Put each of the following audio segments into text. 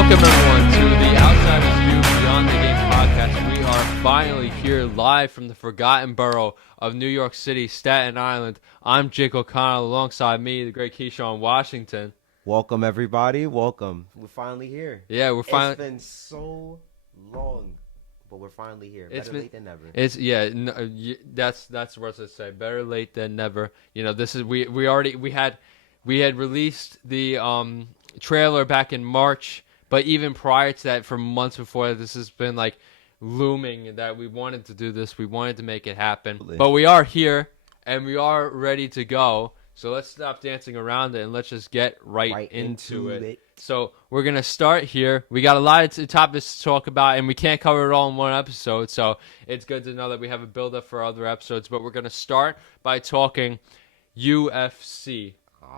Welcome everyone to the Outsiders View Beyond the Game podcast. We are finally here live from the forgotten borough of New York City, Staten Island. I'm Jake O'Connell, alongside me, the great Keyshawn Washington. Welcome everybody, welcome. We're finally here. Yeah, we're finally. It's been so long, but we're finally here. Better late than never. That's what I say. Better late than never. You know, this is we had released the trailer back in March. But even prior to that, for months before that, this has been like looming that we wanted to do this. We wanted to make it happen. But we are here and we are ready to go. So let's stop dancing around it and let's just get right into it. So we're going to start here. We got a lot of topics to talk about and we can't cover it all in one episode. So it's good to know that we have a build-up for other episodes. But we're going to start by talking UFC.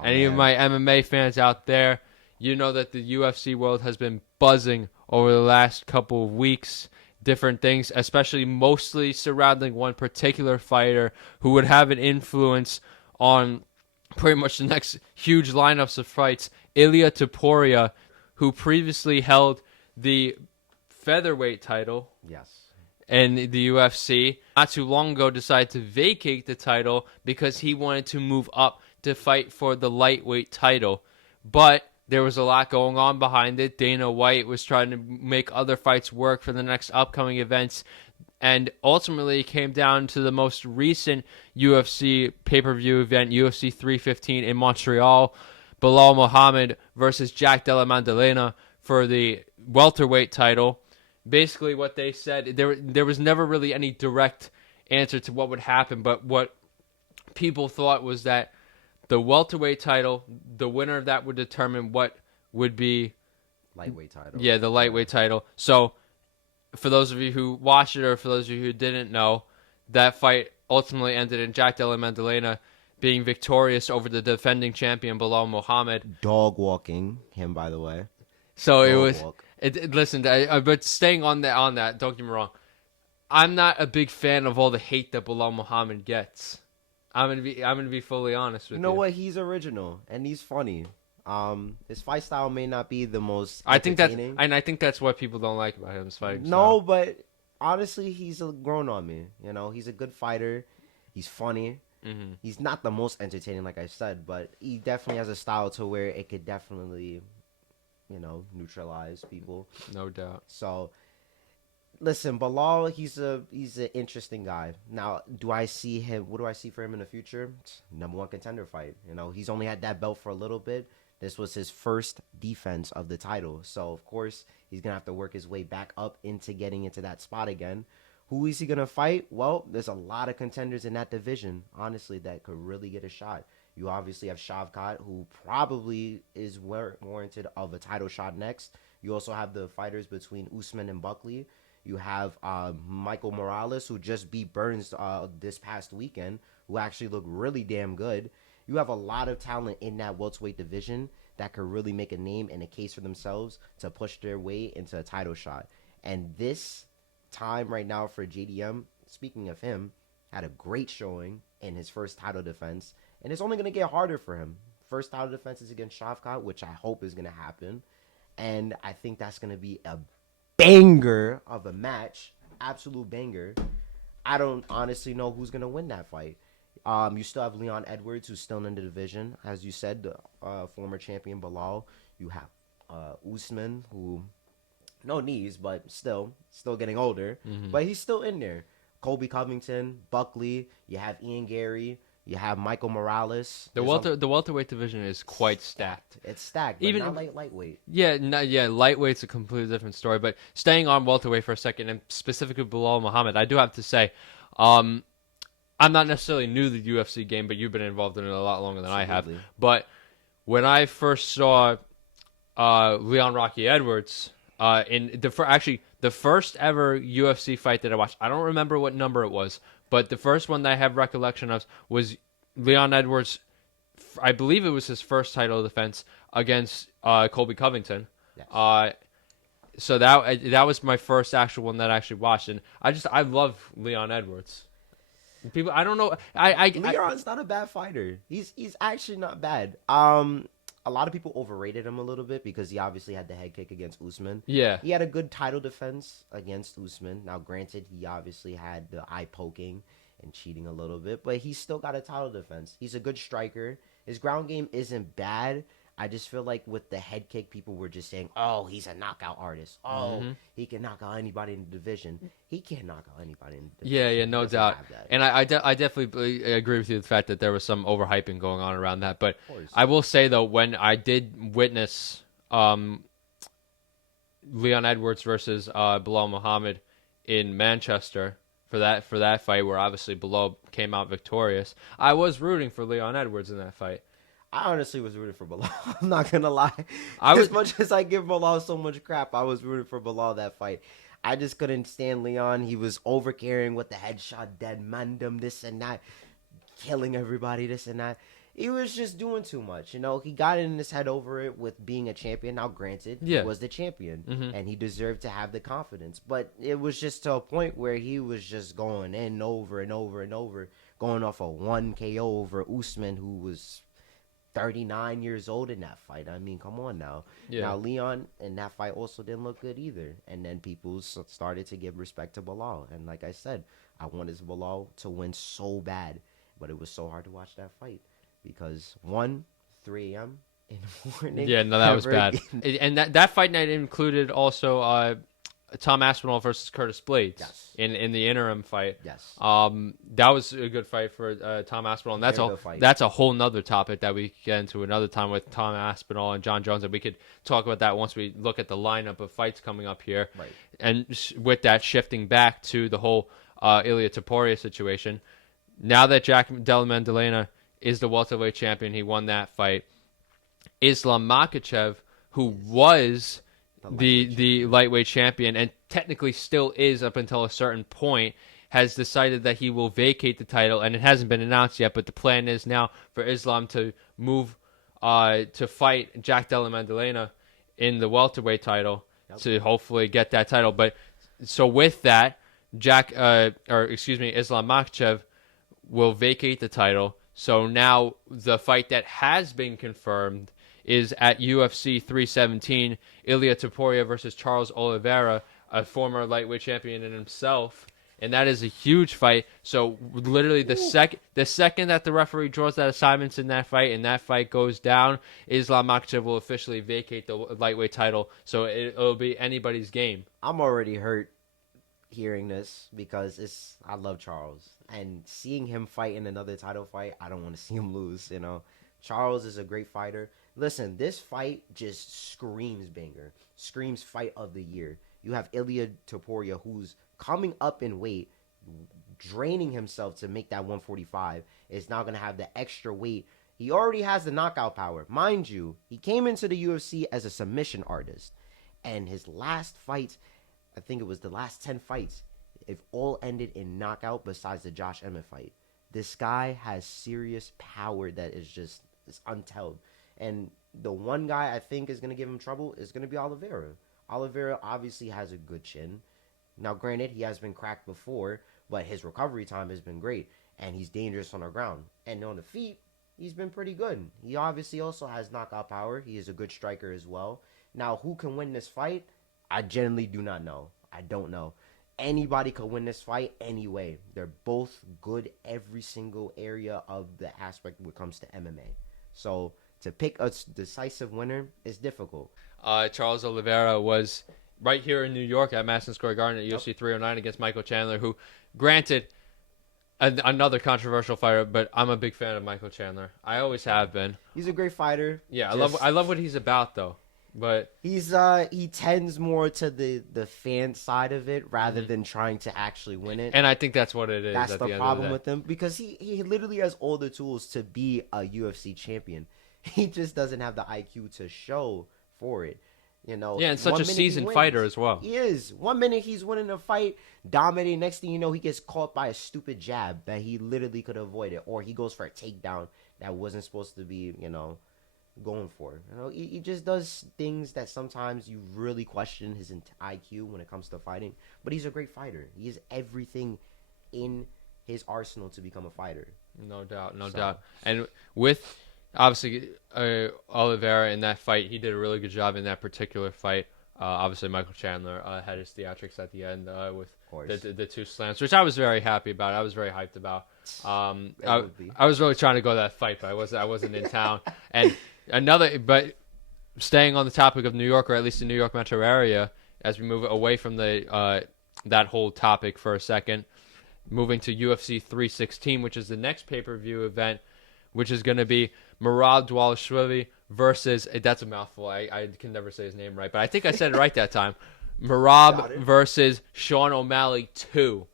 Any of my MMA fans out there, you know that the UFC world has been buzzing over the last couple of weeks. Different things, especially mostly surrounding one particular fighter who would have an influence on pretty much the next huge lineups of fights. Ilia Topuria, who previously held the featherweight title in the UFC, not too long ago decided to vacate the title because he wanted to move up to fight for the lightweight title. But there was a lot going on behind it. Dana White was trying to make other fights work for the next upcoming events. And ultimately, it came down to the most recent UFC pay-per-view event, UFC 315 in Montreal. Belal Muhammad versus Jack Della Maddalena for the welterweight title. Basically, what they said, there was never really any direct answer to what would happen. But what people thought was that the welterweight title, the winner of that would determine what would be lightweight title. Yeah, the lightweight title. So, for those of you who watched it or for those of you who didn't know, that fight ultimately ended in Jack Della Maddalena being victorious over the defending champion Belal Muhammad. Dog walking him, by the way. So it was. Listen, but staying on that, don't get me wrong. I'm not a big fan of all the hate that Belal Muhammad gets. I'm gonna be fully honest with you. You know what? He's original and he's funny. His fight style may not be the most I think that's what people don't like about him. His fighting style. But honestly, he's grown on me. You know, he's a good fighter. He's funny. Mm-hmm. He's not the most entertaining, like I said, but he definitely has a style to where it could definitely, neutralize people. No doubt. So. Listen, Belal, he's an interesting guy. Now, what do I see for him in the future? Number one contender fight. You know, he's only had that belt for a little bit. This was his first defense of the title. So, of course, he's going to have to work his way back up into getting into that spot again. Who is he going to fight? Well, there's a lot of contenders in that division, honestly, that could really get a shot. You obviously have Shavkat, who probably is warranted of a title shot next. You also have the fighters between Usman and Buckley. You have Michael Morales, who just beat Burns this past weekend, who actually looked really damn good. You have a lot of talent in that welterweight division that could really make a name and a case for themselves to push their way into a title shot. And this time right now for JDM, speaking of him, had a great showing in his first title defense. And it's only going to get harder for him. First title defense is against Shavkat, which I hope is going to happen. And I think that's going to be a banger of a match, absolute banger. I don't honestly know who's gonna win that fight. You still have Leon Edwards, who's still in the division, as you said, the former champion Belal. You have Usman, who no knees, but still getting older, but he's still in there. Colby Covington, Buckley. You have Ian Gary. You have Michael Morales. The welterweight division is quite stacked. It's stacked, but even not lightweight. Yeah, lightweight's a completely different story. But staying on welterweight for a second, and specifically Belal Muhammad, I do have to say, I'm not necessarily new to the UFC game, but you've been involved in it a lot longer than Absolutely. I have. But when I first saw Leon Rocky Edwards in the first ever UFC fight that I watched, I don't remember what number it was. But the first one that I have recollection of was Leon Edwards. I believe it was his first title defense against Colby Covington. Yes. So that was my first actual one that I actually watched, and I love Leon Edwards. People, I don't know. Leon's not a bad fighter. He's actually not bad. a lot of people overrated him a little bit because he obviously had the head kick against Usman. Yeah. He had a good title defense against Usman. Now, granted, he obviously had the eye poking and cheating a little bit, but he's still got a title defense. He's a good striker. His ground game isn't bad. I just feel like with the head kick, people were just saying, oh, he's a knockout artist. Oh, he can knock out anybody in the division. He can't knock out anybody in the division. Yeah, no doubt. And I definitely agree with you the fact that there was some overhyping going on around that. But I will say, though, when I did witness Leon Edwards versus Bilal Muhammad in Manchester for that fight, where obviously Bilal came out victorious, I was rooting for Leon Edwards in that fight. I honestly was rooting for Bilal. I'm not going to lie. As much as I give Bilal so much crap, I was rooting for Bilal that fight. I just couldn't stand Leon. He was overcarrying with the headshot, dead mandem, this and that, killing everybody, this and that. He was just doing too much. He got in his head over it with being a champion. Now, granted, he was the champion, and he deserved to have the confidence. But it was just to a point where he was just going in over and over and over, going off a 1 KO over Usman, who was 39 years old in that fight. I mean, come on now. Yeah. Now, Leon in that fight also didn't look good either. And then people started to give respect to Bilal. And like I said, I wanted Bilal to win so bad. But it was so hard to watch that fight. Because, 3 a.m. in the morning. Yeah, no, that was bad. And that fight night included also Tom Aspinall versus Curtis Blades in the interim fight. Yes. That was a good fight for Tom Aspinall. And that's a whole nother topic that we get into another time with Tom Aspinall and John Jones. And we could talk about that once we look at the lineup of fights coming up here. Right. And with that, shifting back to the whole Ilia Topuria situation. Now that Jack Della Maddalena is the welterweight champion, he won that fight. Islam Makhachev, who was the lightweight champion and technically still is up until a certain point, has decided that he will vacate the title, and it hasn't been announced yet, but the plan is now for Islam to move to fight Jack Della Maddalena in the welterweight title to hopefully get that title. But so with that, Islam Makhachev will vacate the title. So now the fight that has been confirmed is at UFC 317, Ilia Topuria versus Charles Oliveira, a former lightweight champion in himself. And that is a huge fight. So literally the second that the referee draws that assignments in that fight and that fight goes down, Islam Makhachev will officially vacate the lightweight title. So it'll be anybody's game. I'm already hurt hearing this because I love Charles. And seeing him fight in another title fight, I don't want to see him lose, Charles is a great fighter. Listen, this fight just screams banger. Screams fight of the year. You have Ilia Topuria, who's coming up in weight, draining himself to make that 145, is now going to have the extra weight. He already has the knockout power. Mind you, he came into the UFC as a submission artist. And his last fights, I think it was the last 10 fights, it all ended in knockout besides the Josh Emmett fight. This guy has serious power that is untold. And the one guy I think is going to give him trouble is going to be Oliveira. Oliveira obviously has a good chin. Now, granted, he has been cracked before, but his recovery time has been great. And he's dangerous on the ground. And on the feet, he's been pretty good. He obviously also has knockout power. He is a good striker as well. Now, who can win this fight? I genuinely do not know. I don't know. Anybody could win this fight anyway. They're both good every single area of the aspect when it comes to MMA. So to pick a decisive winner is difficult. Charles Oliveira was right here in New York at Madison Square Garden at UFC 309 against Michael Chandler, who, granted, another controversial fighter, but I'm a big fan of Michael Chandler. I always have been. He's a great fighter. Yeah, I love what he's about, though. But he tends more to the fan side of it rather than trying to actually win it. And I think that's what it is. That's the problem with him, because he literally has all the tools to be a UFC champion. He just doesn't have the IQ to show for it. Yeah, and such a seasoned fighter as well. He is. 1 minute he's winning a fight, dominating. Next thing you know, he gets caught by a stupid jab that he literally could avoid it, or he goes for a takedown that wasn't supposed to be, going for. He just does things that sometimes you really question his IQ when it comes to fighting. But he's a great fighter. He has everything in his arsenal to become a fighter. No doubt. And with obviously, Oliveira in that fight, he did a really good job in that particular fight. Obviously, Michael Chandler had his theatrics at the end with the two slams, which I was very happy about. I was very hyped about. I was really trying to go to that fight, but I wasn't in town. And but staying on the topic of New York, or at least the New York metro area, as we move away from the that whole topic for a second, moving to UFC 316, which is the next pay-per-view event, which is going to be Merab Dvalishvili versus, that's a mouthful, I can never say his name right, but I think I said it right that time. Merab versus Sean O'Malley 2.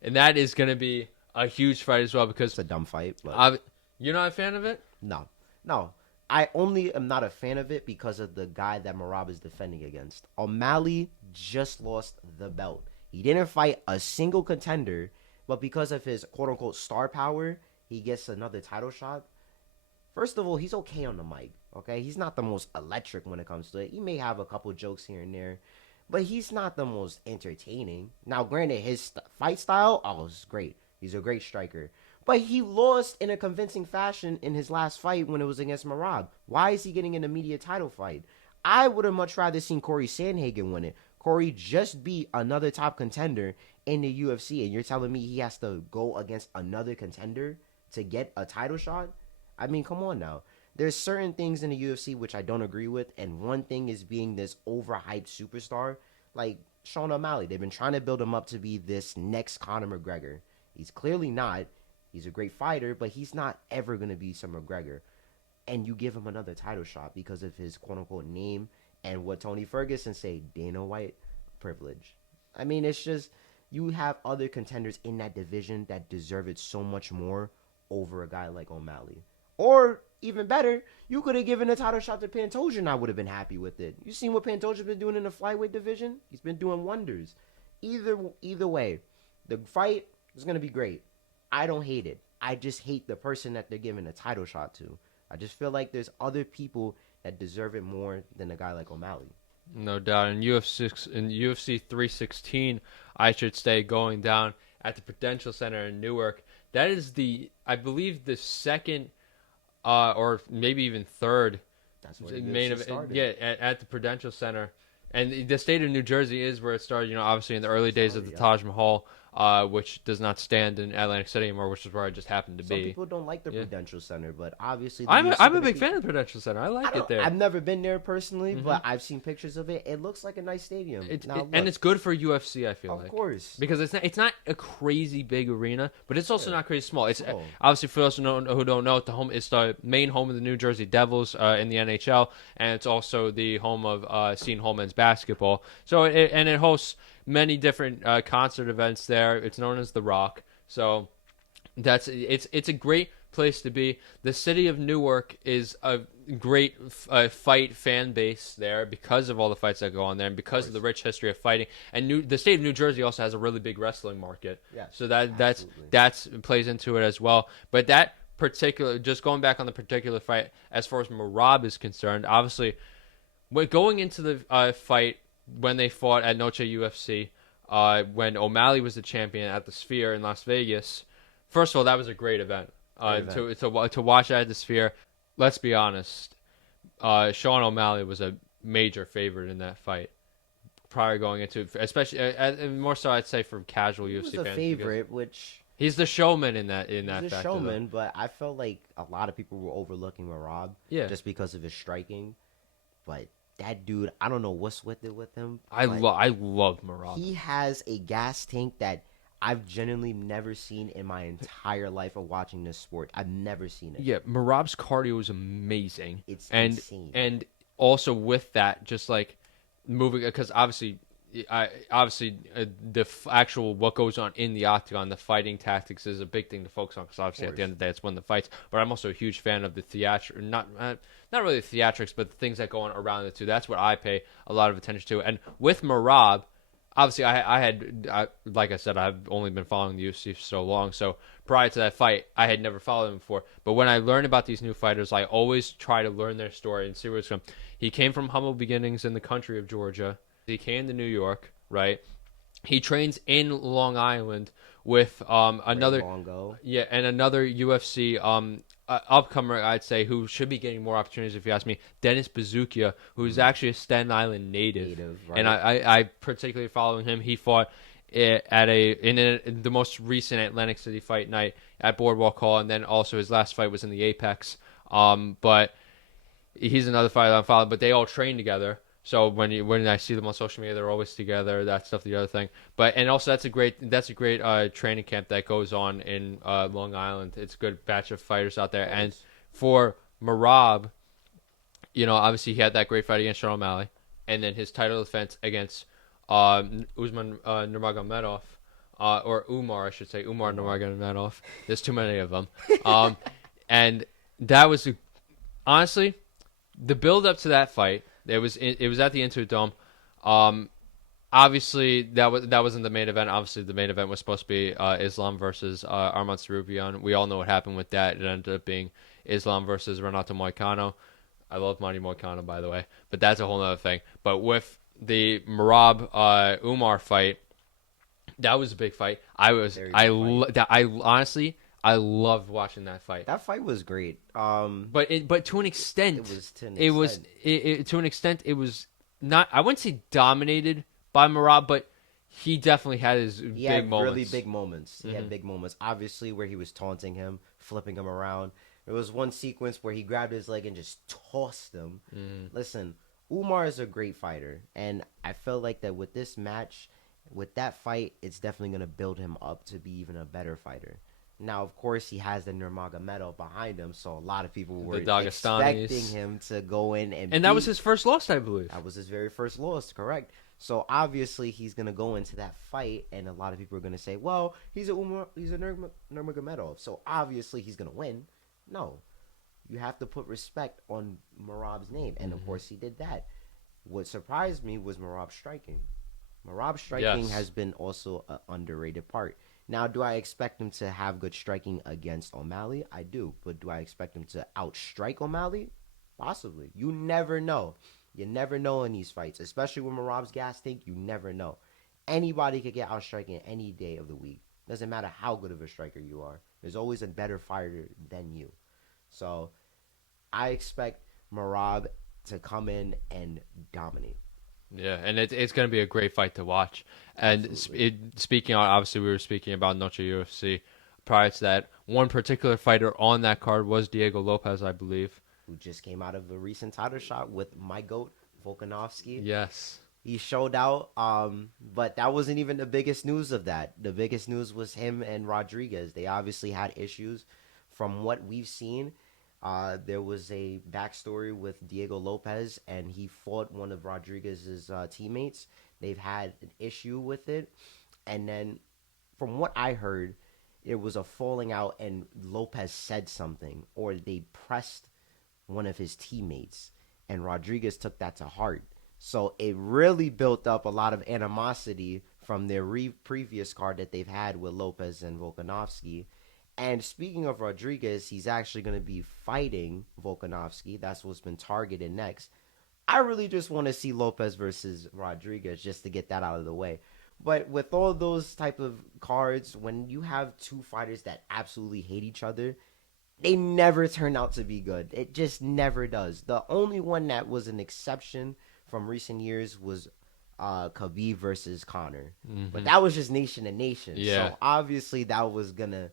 And that is going to be a huge fight as well, because it's a dumb fight. But you're not a fan of it? No. I only am not a fan of it because of the guy that Merab is defending against. O'Malley just lost the belt. He didn't fight a single contender, but because of his quote-unquote star power, he gets another title shot. First of all, he's okay on the mic, okay? He's not the most electric when it comes to it. He may have a couple jokes here and there, but he's not the most entertaining. Now, granted, his fight style, it's great. He's a great striker. But he lost in a convincing fashion in his last fight when it was against Merab. Why is he getting an immediate title fight? I would have much rather seen Corey Sandhagen win it. Corey just beat another top contender in the UFC, and you're telling me he has to go against another contender to get a title shot? I mean, come on now. There's certain things in the UFC which I don't agree with, and one thing is being this overhyped superstar like Sean O'Malley. They've been trying to build him up to be this next Conor McGregor. He's clearly not. He's a great fighter, but he's not ever going to be some McGregor. And you give him another title shot because of his quote-unquote name and what Tony Ferguson say, Dana White privilege. I mean, it's just, you have other contenders in that division that deserve it so much more over a guy like O'Malley. Or, even better, you could have given a title shot to Pantoja and I would have been happy with it. You seen what Pantoja's been doing in the flyweight division? He's been doing wonders. Either way, the fight is going to be great. I don't hate it. I just hate the person that they're giving a title shot to. I just feel like there's other people that deserve it more than a guy like O'Malley. No doubt. In UFC 316, I should say, going down at the Prudential Center in Newark. That is I believe the second or maybe even third That's where the main event started. Yeah, at the Prudential Center. And the state of New Jersey is where it started, obviously in the early days of the Taj Mahal, which does not stand in Atlantic City anymore, which is where I just happened to be. Some people don't like the Prudential Center, but obviously... I'm a big fan of the Prudential Center. I like it there. I've never been there personally, but I've seen pictures of it. It looks like a nice stadium. And it's good for UFC, I feel like. Of course. Because it's not a crazy big arena, but it's also not crazy small. It's obviously, for those who don't know, it's the main home of the New Jersey Devils in the NHL, and it's also the home of Seton Hall men's basketball. So it hosts many different concert events there. It's known as The Rock. So it's a great place to be. The city of Newark is a great fight fan base there because of all the fights that go on there and because of the rich history of fighting. And the state of New Jersey also has a really big wrestling market. Yes, so that plays into it as well. But that particular, just going back on the particular fight, as far as Merab is concerned, obviously, going into the fight when they fought at Noche UFC, when O'Malley was the champion at the Sphere in Las Vegas. First of all, that was a great event. To watch at the Sphere. Let's be honest, Sean O'Malley was a major favorite in that fight. Prior going into, especially more so, I'd say for casual UFC fans. He was a favorite, which he's the showman in that. He's the showman, but I felt like a lot of people were overlooking Merab, just because of his striking. But that dude, I don't know what's with him. I love Merab. He has a gas tank that I've genuinely never seen in my entire life of watching this sport. I've never seen it. Yeah, Merab's cardio is amazing. It's insane. And also with that, just like moving, because obviously the actual what goes on in the octagon, the fighting tactics is a big thing to focus on, because obviously at the end of the day it's one of the fights. But I'm also a huge fan of the not really the theatrics, but the things that go on around it too. That's what I pay a lot of attention to. And with Merab, obviously like I said, I've only been following the UFC for so long. So prior to that fight, I had never followed him before. But when I learn about these new fighters, I always try to learn their story and see where it's from. He came from humble beginnings in the country of Georgia. He came to New York, right? He trains in Long Island with another UFC upcomer, I'd say, who should be getting more opportunities, if you ask me, Dennis Bazookia, who's actually a Staten Island native. Right. And I particularly following him. He fought in the most recent Atlantic City fight night at Boardwalk Hall, and then also his last fight was in the Apex. But he's another fighter I'm following. But they all train together. So when I see them on social media, they're always together. That stuff, the other thing. And also that's a great training camp that goes on in Long Island. It's a good batch of fighters out there. And for Merab, obviously he had that great fight against Sean O'Malley, and then his title defense against Usman Nurmagomedov, or Umar, I should say, Umar Nurmagomedov. There's too many of them. And that was honestly the build up to that fight. It was at the Interdome. Obviously that wasn't the main event. Obviously the main event was supposed to be Islam versus Arman Sarubian. We all know what happened with that. It ended up being Islam versus Renato Moicano. I love Monty Moicano, by the way, but that's a whole other thing. But with the Merab Umar fight, that was a big fight. I honestly loved watching that fight. That fight was great. But to an extent, it was not. I wouldn't say dominated by Merab, but he definitely had his big moments. Really big moments. He had big moments. Obviously, where he was taunting him, flipping him around. There was one sequence where he grabbed his leg and just tossed him. Listen, Umar is a great fighter, and I felt like that with this match, with that fight, it's definitely going to build him up to be even a better fighter. Now, of course, he has the Nurmagomedov behind him, so a lot of people were expecting him to go in and that was his first loss, I believe. That was his very first loss, correct. So, obviously, he's going to go into that fight, and a lot of people are going to say, well, he's a Nurmagomedov, so obviously he's going to win. No. You have to put respect on Merab's name, and of course he did that. What surprised me was Merab's striking. Merab's striking has been also an underrated part. Now, do I expect him to have good striking against O'Malley? I do. But do I expect him to outstrike O'Malley? Possibly. You never know. You never know in these fights, especially with Merab's gas tank. You never know. Anybody could get outstriking any day of the week. Doesn't matter how good of a striker you are. There's always a better fighter than you. So I expect Merab to come in and dominate. Yeah, and it's going to be a great fight to watch. And obviously we were speaking about Noche UFC. Prior to that, one particular fighter on that card was Diego Lopez, I believe. Who just came out of a recent title shot with my GOAT, Volkanovski. Yes. He showed out, but that wasn't even the biggest news of that. The biggest news was him and Rodriguez. They obviously had issues. From what we've seen, there was a backstory with Diego Lopez, and he fought one of Rodriguez's teammates. They've had an issue with it, and then from what I heard, it was a falling out, and Lopez said something, or they pressed one of his teammates, and Rodriguez took that to heart. So it really built up a lot of animosity from their previous card that they've had with Lopez and Volkanovski. And speaking of Rodriguez, he's actually going to be fighting Volkanovski. That's what's been targeted next. I really just want to see Lopez versus Rodriguez just to get that out of the way. But with all those type of cards, when you have two fighters that absolutely hate each other, they never turn out to be good. It just never does. The only one that was an exception from recent years was Khabib versus Conor. But that was just nation to nation. Yeah. So obviously that was going to,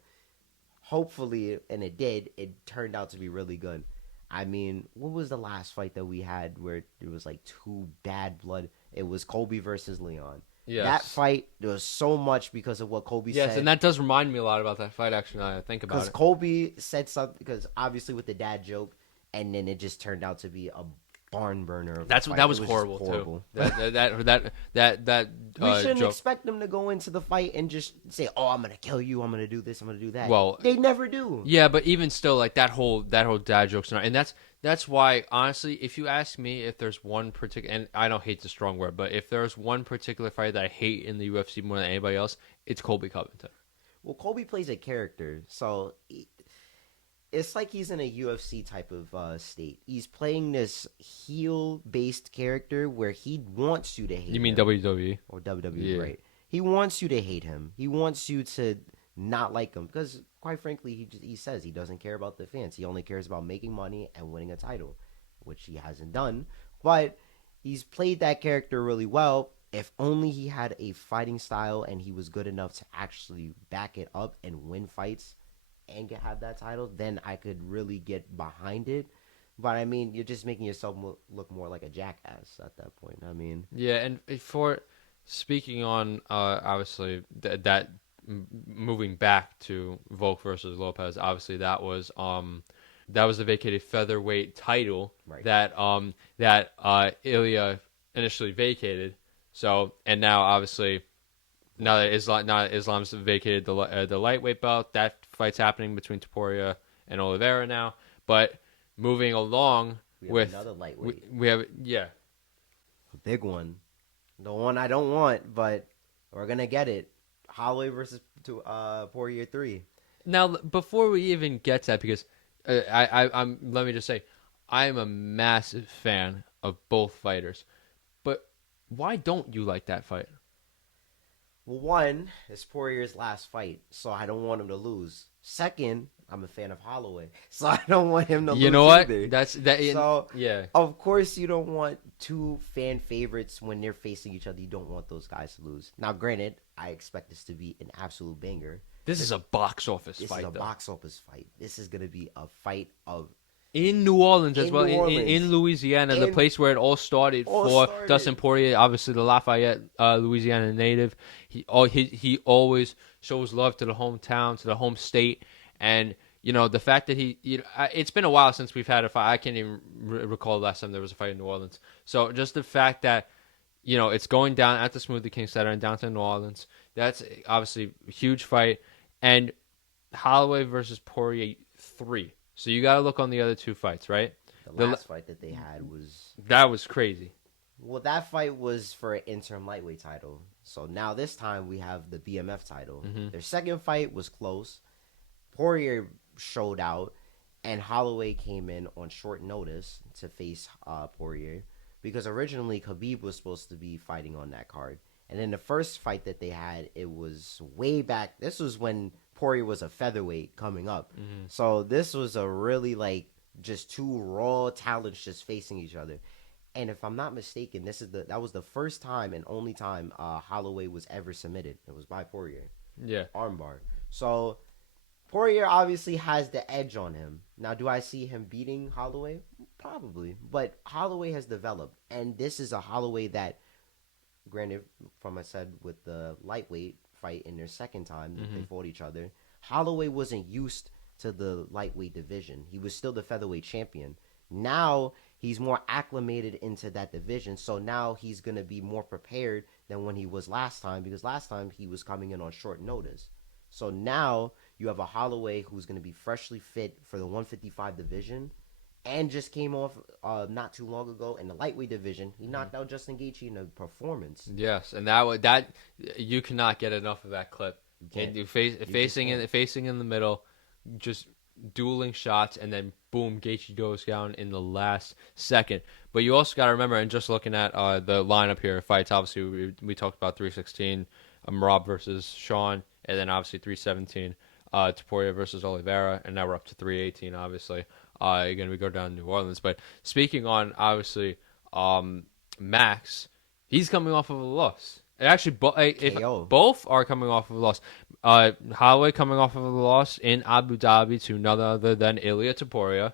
hopefully, and it did, it turned out to be really good. I mean, what was the last fight that we had where it was like two bad blood? It was Colby versus Leon. Yes. That fight, there was so much because of what Colby said. Yes, and that does remind me a lot about that fight, actually, now that I think about it. Because Colby said something, because obviously with the dad joke, and then it just turned out to be a barn burner. That was horrible too. That we shouldn't expect them to go into the fight and just say, "Oh, I'm gonna kill you. I'm gonna do this. I'm gonna do that." Well, they never do. Yeah, but even still, like that whole dad jokes, and that's why, honestly, if you ask me, if there's one particular, and I don't hate the strong word, but if there's one particular fight that I hate in the UFC more than anybody else, it's Colby Covington. Well, Colby plays a character, so it's like he's in a UFC type of state. He's playing this heel-based character where he wants you to hate him. You mean WWE? Or WWE, yeah. Right. He wants you to hate him. He wants you to not like him because, quite frankly, he says he doesn't care about the fans. He only cares about making money and winning a title, which he hasn't done. But he's played that character really well. If only he had a fighting style and he was good enough to actually back it up and win fights and have that title, then I could really get behind it. But I mean, you're just making yourself look more like a jackass at that point. I mean, Yeah, and for speaking on obviously that moving back to Volk versus Lopez, obviously that was a vacated featherweight title right. that Ilia initially vacated. So and now obviously now that Islam's vacated the lightweight belt, that fight's happening between Topuria and Oliveira now. But moving along We have with another lightweight, we have yeah. a big one, the one I don't want, but we're gonna get it. Holloway versus Poirier 3. Now, before we even get to that, because I'm let me just say, I am a massive fan of both fighters, but why don't you like that fight? Well, one, it's Poirier's last fight, so I don't want him to lose. Second, I'm a fan of Holloway, so I don't want him to lose. You know what? Either. That's that. So Yeah. of course you don't want two fan favorites when they're facing each other. You don't want those guys to lose. Now, granted, I expect this to be an absolute banger. This is a box office This fight, is a though. box office fight. This is gonna be a fight of In New Orleans as In Well, New Orleans. in Louisiana, the In- place where it all started for Dustin Poirier, obviously the Lafayette, Louisiana native. He always shows love to the hometown, to the home state, and you know the fact that it's been a while since we've had a fight. I can't even recall the last time there was a fight in New Orleans. So just the fact that it's going down at the Smoothie King Center in downtown New Orleans. That's obviously a huge fight, and Holloway versus Poirier 3. So you got to look on the other two fights, right? the last fight that they had was. That was crazy. Well, that fight was for an interim lightweight title. So now this time we have the BMF title. Mm-hmm. Their second fight was close. Poirier showed out, and Holloway came in on short notice to face Poirier because originally Khabib was supposed to be fighting on that card. And then the first fight that they had, it was way back. This was when Poirier was a featherweight coming up. Mm-hmm. So this was a really just two raw talents just facing each other. And if I'm not mistaken, that was the first time and only time Holloway was ever submitted. It was by Poirier. Yeah. Armbar. So Poirier obviously has the edge on him. Now, do I see him beating Holloway? Probably. But Holloway has developed. And this is a Holloway that, granted, from I said with the lightweight fight in their second time that they fought each other, Holloway wasn't used to the lightweight division. He was still the featherweight champion. Now he's more acclimated into that division, so now he's going to be more prepared than when he was last time, because last time he was coming in on short notice. So now you have a Holloway who's going to be freshly fit for the 155 division and just came off not too long ago in the lightweight division. He knocked out Justin Gaethje in a performance. Yes, and that you cannot get enough of that clip. can't. Facing in the middle, just dueling shots, and then boom, Gaethje goes down in the last second. But you also got to remember, and just looking at the lineup here, fights, obviously we talked about 316, Rob versus Sean, and then obviously 317, Topuria versus Oliveira, and now we're up to 318, obviously. Again, we go down to New Orleans. But speaking on, obviously, Max, he's coming off of a loss. Actually, both are coming off of a loss. Holloway coming off of a loss in Abu Dhabi to none other than Ilia Topuria,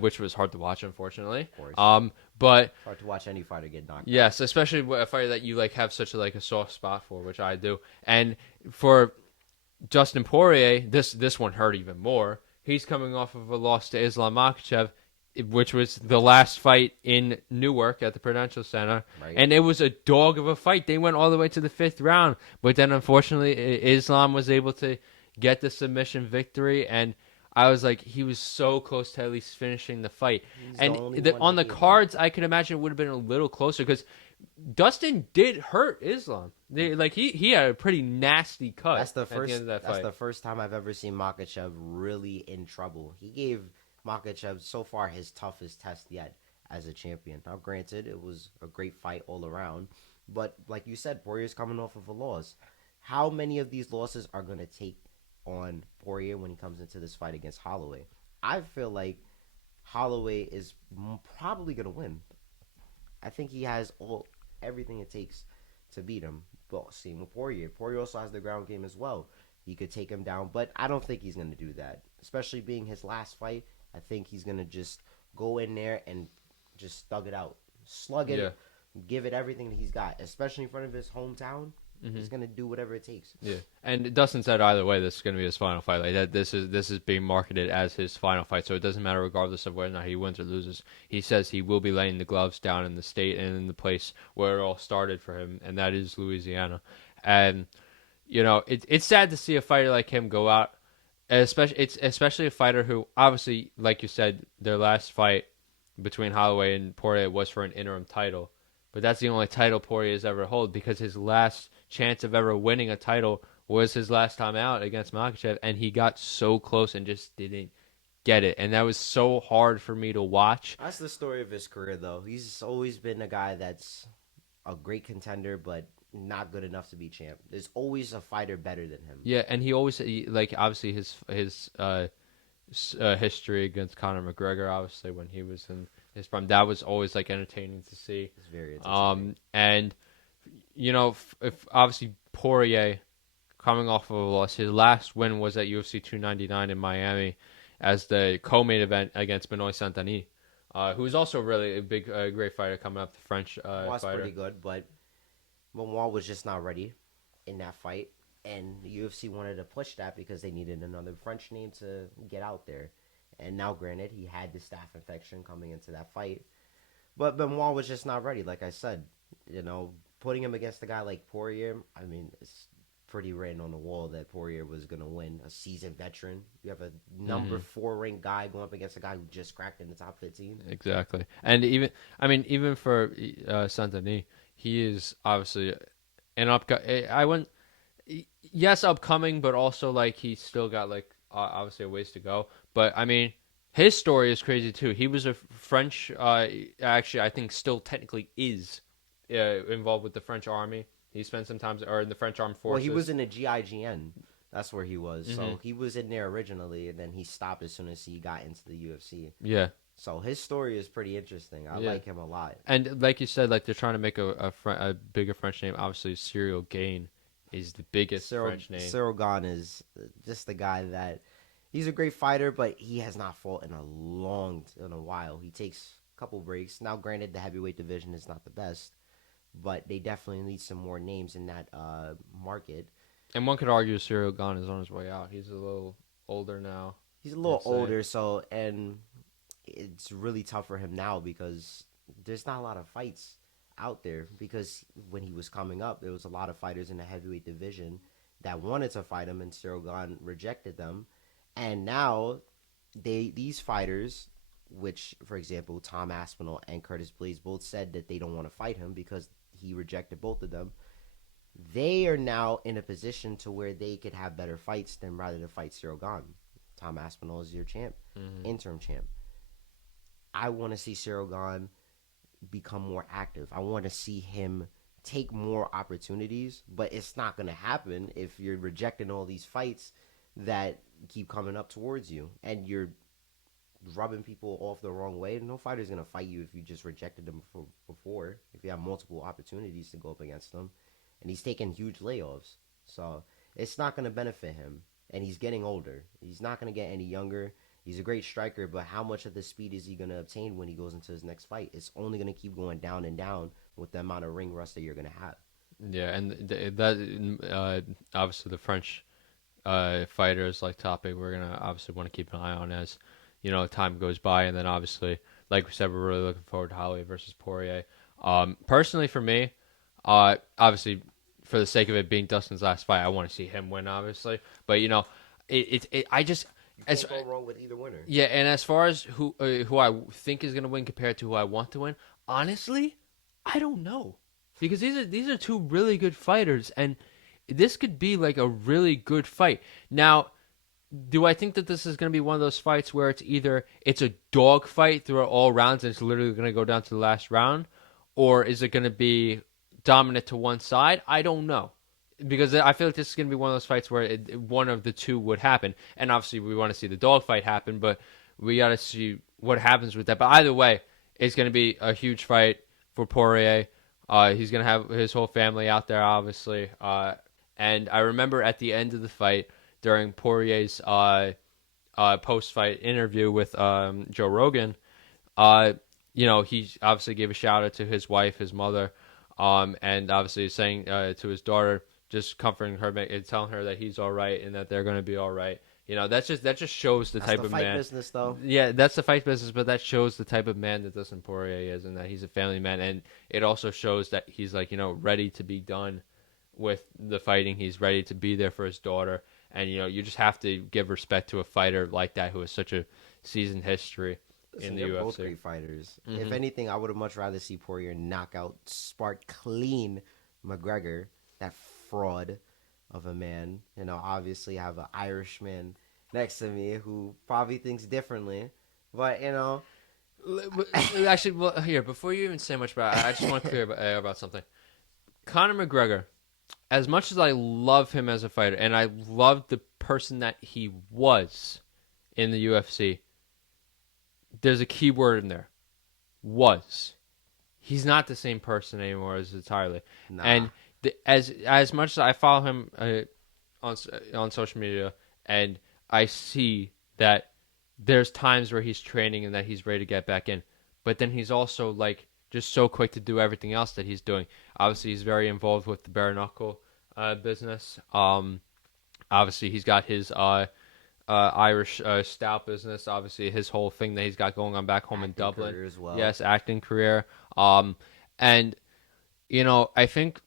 which was hard to watch, unfortunately. Of course. But Hard to watch any fighter get knocked out. yes, especially a fighter that you have such a soft spot for, which I do. And for Dustin Poirier, this one hurt even more. He's coming off of a loss to Islam Makhachev, which was the last fight in Newark at the Prudential Center. Right. And it was a dog of a fight. They went all the way to the 5th round. But then, unfortunately, Islam was able to get the submission victory. And I was like, he was so close to at least finishing the fight. And on the cards, I could imagine it would have been a little closer because Dustin did hurt Islam. He had a pretty nasty cut. That's the at the end of that fight. That's the first time I've ever seen Makhachev really in trouble. He gave Makhachev so far his toughest test yet as a champion. Now, granted, it was a great fight all around, but like you said, Poirier's coming off of a loss. how many of these losses are going to take on Poirier when he comes into this fight against Holloway? I feel like Holloway is probably going to win. I think he has everything it takes to beat him. But same with Poirier. Poirier also has the ground game as well. He could take him down, but I don't think he's going to do that. Especially being his last fight, I think he's going to just go in there and just thug it out. Slug it, give it everything that he's got, especially in front of his hometown. He's going to do whatever it takes. Yeah, and Dustin said either way, this is going to be his final fight. Like that, this is being marketed as his final fight, so it doesn't matter regardless of whether or not he wins or loses. He says he will be laying the gloves down in the state and in the place where it all started for him, and that is Louisiana. And you know, it's sad to see a fighter like him go out, especially a fighter who obviously, like you said, their last fight between Holloway and Poirier was for an interim title, but that's the only title Poirier has ever held because his last chance of ever winning a title was his last time out against Makhachev, and he got so close and just didn't get it, and that was so hard for me to watch. That's the story of his career, though. He's always been a guy that's a great contender, but not good enough to be champ. There's always a fighter better than him. Yeah, and he always like obviously his history against Conor McGregor, obviously when he was in his prime, that was always like entertaining to see. It's very entertaining. And you know, if obviously Poirier coming off of a loss, his last win was at UFC 299 in Miami as the co-main event against Benoit Saint-Denis, who is also really a big, great fighter coming up, the French was fighter. Pretty good, but Benoit was just not ready in that fight, and the UFC wanted to push that because they needed another French name to get out there. And now, granted, he had the staph infection coming into that fight, but Benoit was just not ready. Like I said, you know, putting him against a guy like Poirier, I mean, it's pretty written on the wall that Poirier was going to win. A seasoned veteran. You have a number 4 ranked guy going up against a guy who just cracked in the top 15. Exactly. And even for Saint-Denis, he is obviously upcoming, but also like he's still got like obviously a ways to go. But I mean, his story is crazy too. He was a French, actually I think still technically is involved with the French army. He spent some time in the French armed forces. Well, he was in the GIGN. That's where he was. So he was in there originally, and then he stopped as soon as he got into the UFC. Yeah. So his story is pretty interesting. I like him a lot. And like you said, like they're trying to make a bigger French name. Obviously, Cyril Gane is the biggest French name. Cyril Gane is just the guy that he's a great fighter, but he has not fought in a while. He takes a couple breaks. Now, granted, the heavyweight division is not the best, but they definitely need some more names in that market. And one could argue Cyril Gane is on his way out. He's a little older now. He's a little older, and it's really tough for him now because there's not a lot of fights out there. Because when he was coming up, there was a lot of fighters in the heavyweight division that wanted to fight him, and Cyril Gane rejected them. And now these fighters, which, for example, Tom Aspinall and Curtis Blaydes both said that they don't want to fight him because he rejected both of them. They are now in a position to where they could have better fights than rather to fight Cyril Gane. Tom Aspinall is your champ, interim champ. I want to see Cyril Gane become more active. I want to see him take more opportunities, but it's not going to happen if you're rejecting all these fights that keep coming up towards you and you're rubbing people off the wrong way. No fighter's going to fight you if you just rejected them before, if you have multiple opportunities to go up against them. And he's taking huge layoffs. So it's not going to benefit him. And he's getting older. He's not going to get any younger. He's a great striker, but how much of the speed is he going to obtain when he goes into his next fight? It's only going to keep going down and down with the amount of ring rust that you're going to have. Yeah, and that obviously the French fighters like topic we're going to obviously want to keep an eye on as, you know, time goes by. And then obviously, like we said, we're really looking forward to Holloway versus Poirier. Personally for me, obviously for the sake of it being Dustin's last fight, I want to see him win, obviously. But, you know, I just... Can't go wrong with either winner. Yeah, and as far as who I think is going to win compared to who I want to win, honestly, I don't know. Because these are two really good fighters, and this could be like a really good fight. Now, do I think that this is going to be one of those fights where it's a dog fight through all rounds and it's literally going to go down to the last round? Or is it going to be dominant to one side? I don't know. because I feel like this is going to be one of those fights where one of the two would happen. And obviously we want to see the dog fight happen, but we got to see what happens with that. But either way, it's going to be a huge fight for Poirier. He's going to have his whole family out there, obviously. And I remember at the end of the fight, during Poirier's post-fight interview with Joe Rogan, he obviously gave a shout-out to his wife, his mother, and obviously saying to his daughter, just comforting her and telling her that he's all right and that they're going to be all right. That just shows the type of man. That's the fight business, though. Yeah, that's the fight business, but that shows the type of man that Dustin Poirier is, and that he's a family man. And it also shows that he's ready to be done with the fighting. He's ready to be there for his daughter, and you just have to give respect to a fighter like that who has such a seasoned history in the UFC. They're both great fighters. Mm-hmm. If anything, I would have much rather see Poirier knock out, spark clean McGregor, that fraud of a man. Obviously I have an Irishman next to me who probably thinks differently, but Actually, well, here, before you even say much about it, I just want to clear about something. Conor McGregor, as much as I love him as a fighter, and I love the person that he was in the UFC, there's a key word in there. Was. He's not the same person anymore as entirely. Nah. And as much as I follow him on social media, and I see that there's times where he's training and that he's ready to get back in, but then he's also just so quick to do everything else that he's doing. Obviously, he's very involved with the bare knuckle business. Obviously, he's got his Irish stout business. Obviously, his whole thing that he's got going on back home in Dublin. Career as well. Yes, acting career. And I think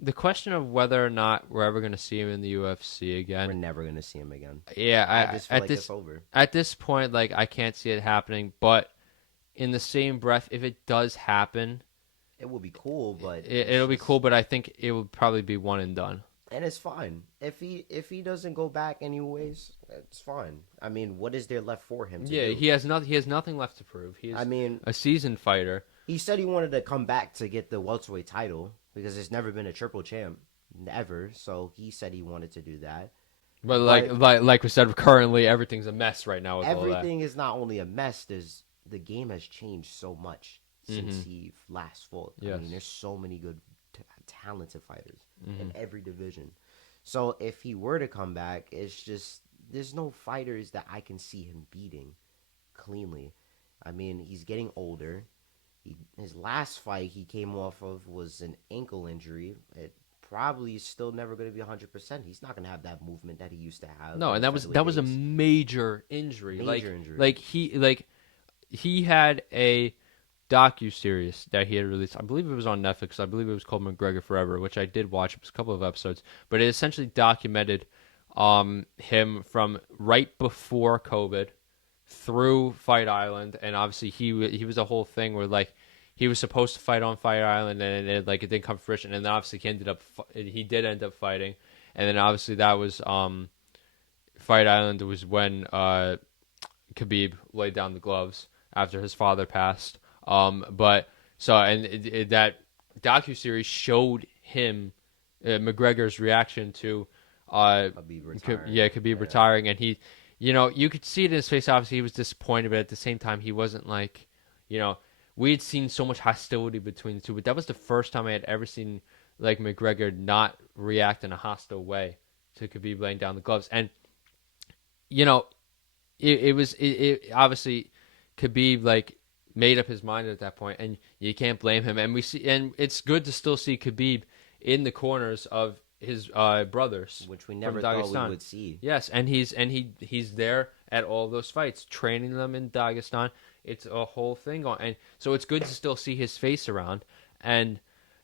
the question of whether or not we're ever going to see him in the UFC again. We're never going to see him again. Yeah, I just feel it's over. At this point, I can't see it happening. But in the same breath, if it does happen, it will be cool. But it'll be cool. But I think it will probably be one and done. And it's fine if he doesn't go back anyways. It's fine. I mean, what is there left for him to do? He has nothing left to prove. He's a seasoned fighter. He said he wanted to come back to get the welterweight title because there's never been a triple champ, never. So he said he wanted to do that. But like we said, currently everything's a mess right now. With everything is not only a mess. The game has changed so much since he last fought. Yes. I mean, there's so many good, talented fighters in every division. So if he were to come back, it's just there's no fighters that I can see him beating cleanly. I mean, he's getting older. His last fight he came off of was an ankle injury. It probably is still never going to be 100%. He's not going to have that movement that he used to have. No, and that was a major injury. Injury. He had a docu-series that he had released. I believe it was on Netflix. I believe it was called McGregor Forever, which I did watch. It was a couple of episodes. But it essentially documented him from right before COVID through Fight Island. And obviously he was a whole thing where he was supposed to fight on Fight Island and it didn't come to fruition. And then obviously he did end up fighting. And then obviously that was Fight Island was when Khabib laid down the gloves after his father passed. That docuseries showed him McGregor's reaction to Khabib retiring. Khabib retiring, and he, you could see it in his face. Obviously, he was disappointed, but at the same time, he wasn't we had seen so much hostility between the two, but that was the first time I had ever seen McGregor not react in a hostile way to Khabib laying down the gloves, and it was obviously Khabib made up his mind at that point, and you can't blame him. And it's good to still see Khabib in the corners of his brothers, which we never thought we would see. Yes, and he's there at all those fights, training them in Dagestan. It's a whole thing on, and so it's good to still see his face around. And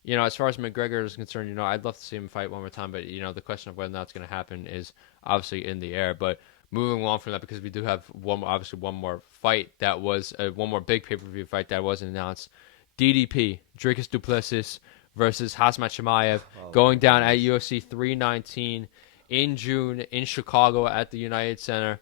as far as McGregor is concerned, I'd love to see him fight one more time, but the question of whether or not it's going to happen is obviously in the air. But moving on from that, because we do have one more fight that was one more big pay-per-view fight that wasn't announced. DDP, Dricus du Plessis versus Khamzat Chimaev, going down at UFC 319 in June in Chicago at the United Center.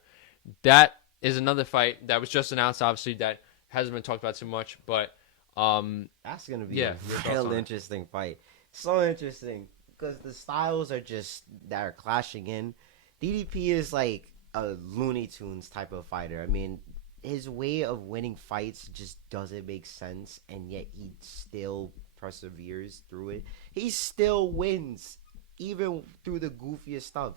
That is another fight that was just announced, obviously, that hasn't been talked about too much, but that's going to be a real interesting fight. So interesting. because the styles are just that are clashing in. DDP is like a Looney Tunes type of fighter. I mean, his way of winning fights just doesn't make sense, and yet he still perseveres through it. He still wins, even through the goofiest stuff.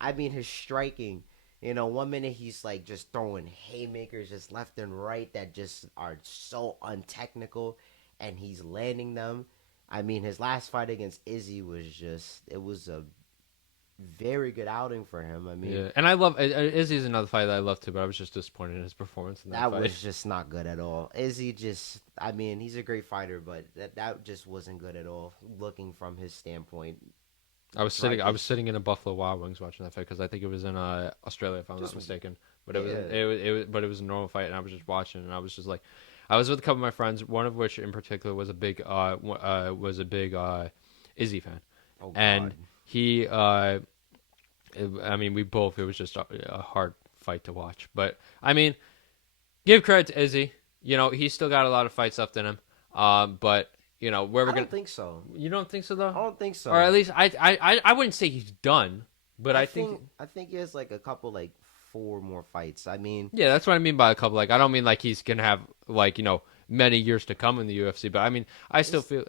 I mean, his striking. 1 minute he's like just throwing haymakers just left and right that just are so untechnical, and he's landing them. I mean, his last fight against Izzy it was a very good outing for him. I mean, yeah, and I love Izzy's another fight that I love too, but I was just disappointed in his performance in that fight. That was just not good at all. Izzy I mean, he's a great fighter, but that just wasn't good at all. Looking from his standpoint, I was sitting in a Buffalo Wild Wings watching that fight because I think it was in Australia, if I'm not mistaken. But it was a normal fight, and I was just watching, and I was just like, I was with a couple of my friends, one of which in particular was a big Izzy fan, oh, and God. he I mean, we both, it was just a hard fight to watch. But, I mean, give credit to Izzy. He's still got a lot of fights left in him. But, where we're going to... I don't think so. You don't think so, though? I don't think so. Or at least, I wouldn't say he's done, but I think... I think he has, like, a couple, like, 4 more fights. I mean... Yeah, that's what I mean by a couple. Like, I don't mean, like, he's going to have, like, many years to come in the UFC, but I mean, I still feel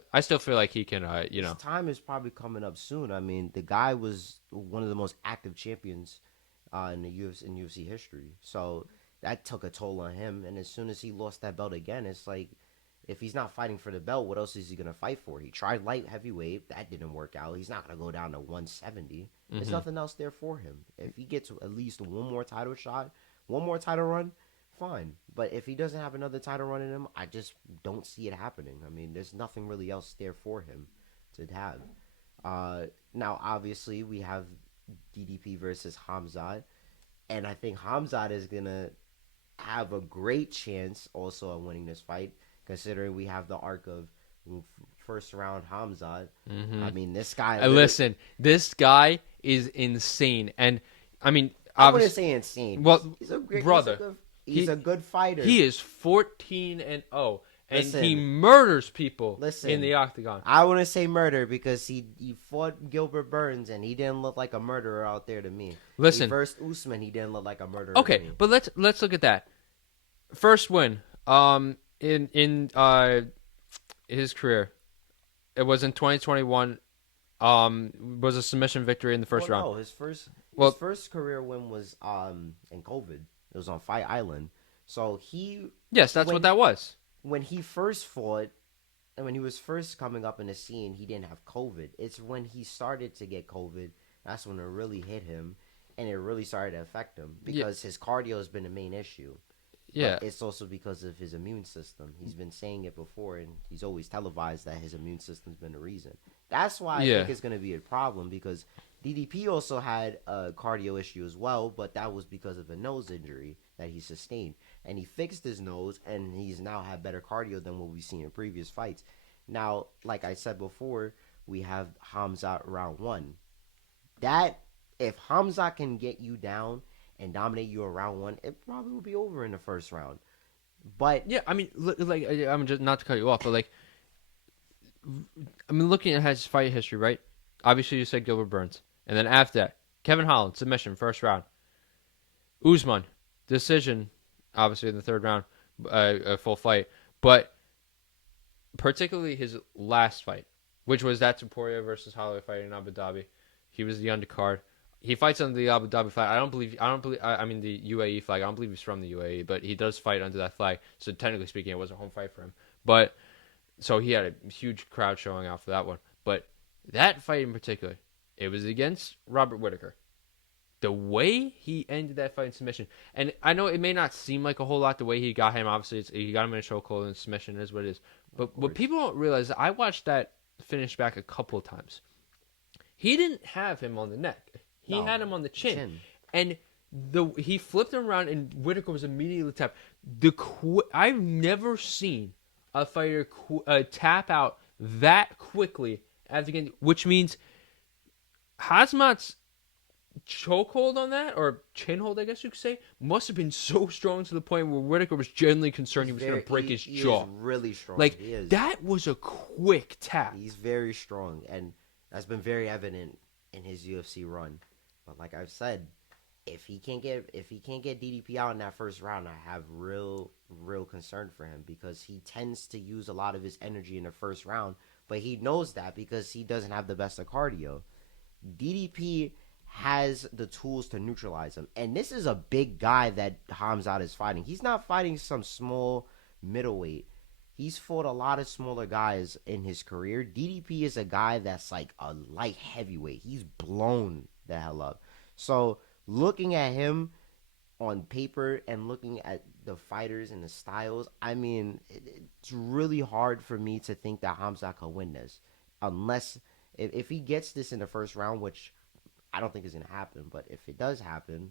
like he can, His time is probably coming up soon. I mean, the guy was one of the most active champions in UFC history, so that took a toll on him. And as soon as he lost that belt again, it's like, if he's not fighting for the belt, what else is he gonna fight for? He tried light heavyweight, that didn't work out. He's not gonna go down to 170. There's nothing else there for him. If he gets at least one more title shot, one more title run, fine. But if he doesn't have another title run in him, I just don't see it happening. I mean, there's nothing really else there for him to have. Now, obviously, we have DDP versus Khamzat, and I think Khamzat is going to have a great chance also of winning this fight, considering we have the arc of first round Khamzat. I mean, this guy... Listen, this guy is insane. And, I mean... I wouldn't say insane. Well, he's a great, brother... He's a good fighter. He is 14-0, and Listen, he murders people in the octagon. I wouldn't say murder because he fought Gilbert Burns, and he didn't look like a murderer out there to me. Listen, versus Usman, he didn't look like a murderer. Okay, to me. but let's look at that first win. In his career, it was in 2021. Was a submission victory in the first round. No, his first career win was in COVID. It was on Fight Island. So Yes, that's what that was. When he first fought, and when he was first coming up in the scene, he didn't have COVID. It's when he started to get COVID, that's when it really hit him, and it really started to affect him because his cardio has been the main issue. Yeah. But it's also because of his immune system. He's been saying it before, and he's always televised that his immune system's been the reason. That's why I think it's going to be a problem, because DDP also had a cardio issue as well, but that was because of a nose injury that he sustained. And he fixed his nose, and he's now had better cardio than what we've seen in previous fights. Now, like I said before, we have Khamzat round 1. If Khamzat can get you down and dominate you in round 1, it probably will be over in the first round. But yeah, I mean, like, I'm just not to cut you off, but like, I mean, looking at his fight history, right? Obviously, you said Gilbert Burns. And then after that, Kevin Holland, submission, first round. Usman, decision, obviously in the third round, a full fight. But particularly his last fight, which was that Topuria versus Holloway fight in Abu Dhabi. He was the undercard. He fights under the Abu Dhabi flag. I mean the UAE flag. I don't believe he's from the UAE, but he does fight under that flag. So technically speaking, it was a home fight for him. But so he had a huge crowd showing out for that one. But that fight in particular, it was against Robert Whittaker. The way he ended that fight in submission, and I know it may not seem like a whole lot the way he got him. Obviously, he got him in a chokehold and submission is what it is. But what people don't realize, I watched that finish back a couple of times. He didn't have him on the neck. He had him on the chin. And he flipped him around, and Whittaker was immediately tapped. I've never seen a fighter tap out that quickly after getting, which means Khamzat's chokehold on that, or chin hold, I guess you could say, must have been so strong to the point where Whittaker was genuinely concerned he was going to break his jaw. He is really strong. Like, that was a quick tap. He's very strong, and That's been very evident in his UFC run. But like I've said, if he can't get DDP out in that first round, I have real concern for him because he tends to use a lot of his energy in the first round, but he knows that because he doesn't have the best of cardio. DDP has the tools to neutralize him, and this is a big guy that Khamzat is fighting. He's not fighting some small middleweight. He's fought a lot of smaller guys in his career. DDP is a guy that's like a light heavyweight. He's blown the hell up. So looking at him on paper and looking at the fighters and the styles, I mean, it's really hard for me to think that Khamzat could win this. Unless, if he gets this in the first round, which I don't think is going to happen. But if it does happen,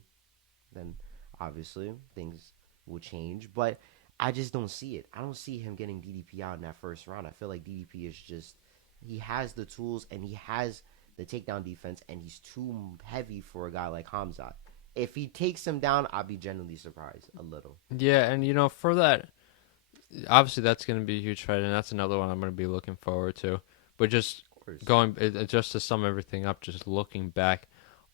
then obviously things will change. But I just don't see it. I don't see him getting DDP out in that first round. I feel like DDP is just, he has the tools and he has the takedown defense, and he's too heavy for a guy like Khamzat. If he takes him down, I'll be genuinely surprised a little. Yeah, and for that, obviously that's going to be a huge fight, and that's another one I'm going to be looking forward to. But just just to sum everything up, just looking back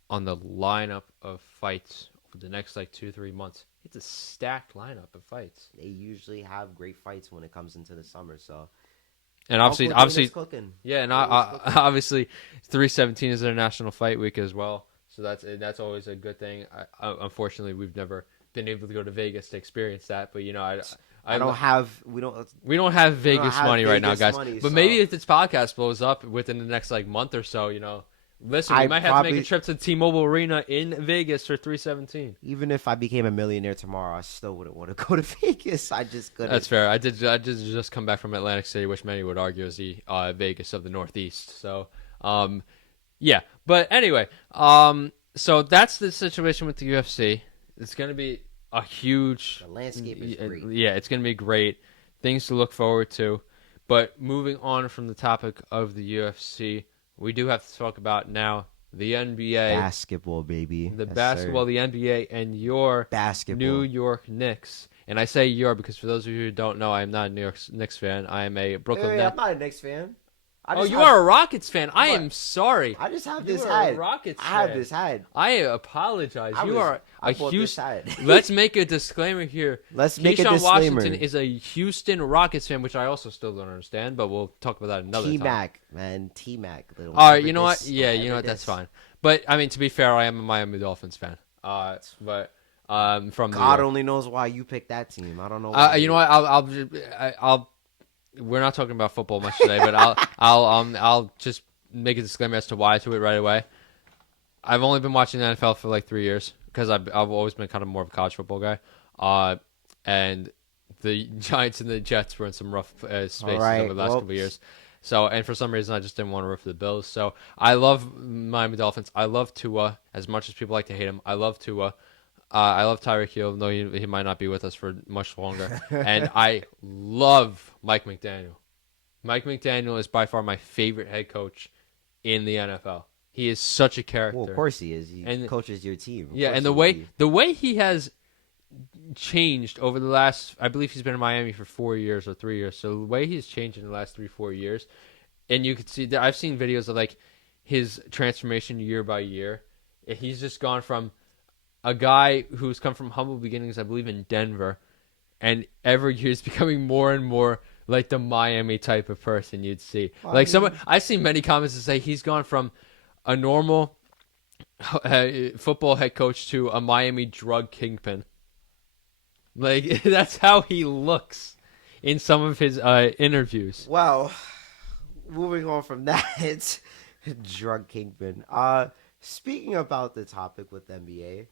on the lineup of fights for the next 2-3 months, it's a stacked lineup of fights. They usually have great fights when it comes into the summer, so. And obviously, yeah, and obviously, 3/17 is International Fight Week as well, so that's always a good thing. Unfortunately, we've never been able to go to Vegas to experience that, but we don't have Vegas money right now, guys. But maybe if this podcast blows up within the next month or so, listen, we might have to make a trip to T-Mobile Arena in Vegas for 3/17. Even if I became a millionaire tomorrow, I still wouldn't want to go to Vegas. I just couldn't. That's fair. I did just come back from Atlantic City, which many would argue is the Vegas of the Northeast. So, yeah. But anyway, so that's the situation with the UFC. It's going to be a huge. The landscape is great. Yeah, it's going to be great. Things to look forward to. But moving on from the topic of the UFC, we do have to talk about now the NBA. Basketball, baby. The basketball, the NBA, and your New York Knicks. And I say your because for those of you who don't know, I am not a New York Knicks fan. I am a Brooklyn Nets. I'm not a Knicks fan. You are a Rockets fan. I am sorry. I just have this hat. Rockets fan. I have this hat. I apologize. You are a Houston. Let's make a disclaimer here. Keyshawn Washington is a Houston Rockets fan, which I also still don't understand, but we'll talk about that another time. T-Mac, man. T-Mac. All right, you know what? Yeah, you know what? That's fine. But, I mean, to be fair, I am a Miami Dolphins fan. From God only knows why you picked that team. I don't know why. You know what? I'll we're not talking about football much today, but I'll just make a disclaimer as to why I do it right away. I've only been watching the NFL for 3 years because I've always been kind of more of a college football guy. And the Giants and the Jets were in some rough spaces over the last couple of years. So, and for some reason, I just didn't want to root for the Bills. So, I love Miami Dolphins. I love Tua as much as people like to hate him. I love Tua. I love Tyreek Hill, though he might not be with us for much longer. And I love Mike McDaniel. Mike McDaniel is by far my favorite head coach in the NFL. He is such a character. Well, of course he is. He coaches your team. Yeah, and the way he has changed over the last, I believe he's been in Miami for 4 years or 3 years. So the way he's changed in the last 3-4 years, and you could see that I've seen videos of his transformation year by year. He's just gone from a guy who's come from humble beginnings, I believe, in Denver, and every year is becoming more and more like the Miami type of person you'd see. I've seen many comments that say he's gone from a normal football head coach to a Miami drug kingpin. That's how he looks in some of his interviews. Well, moving on from that, it's drug kingpin. Speaking about the topic with NBA,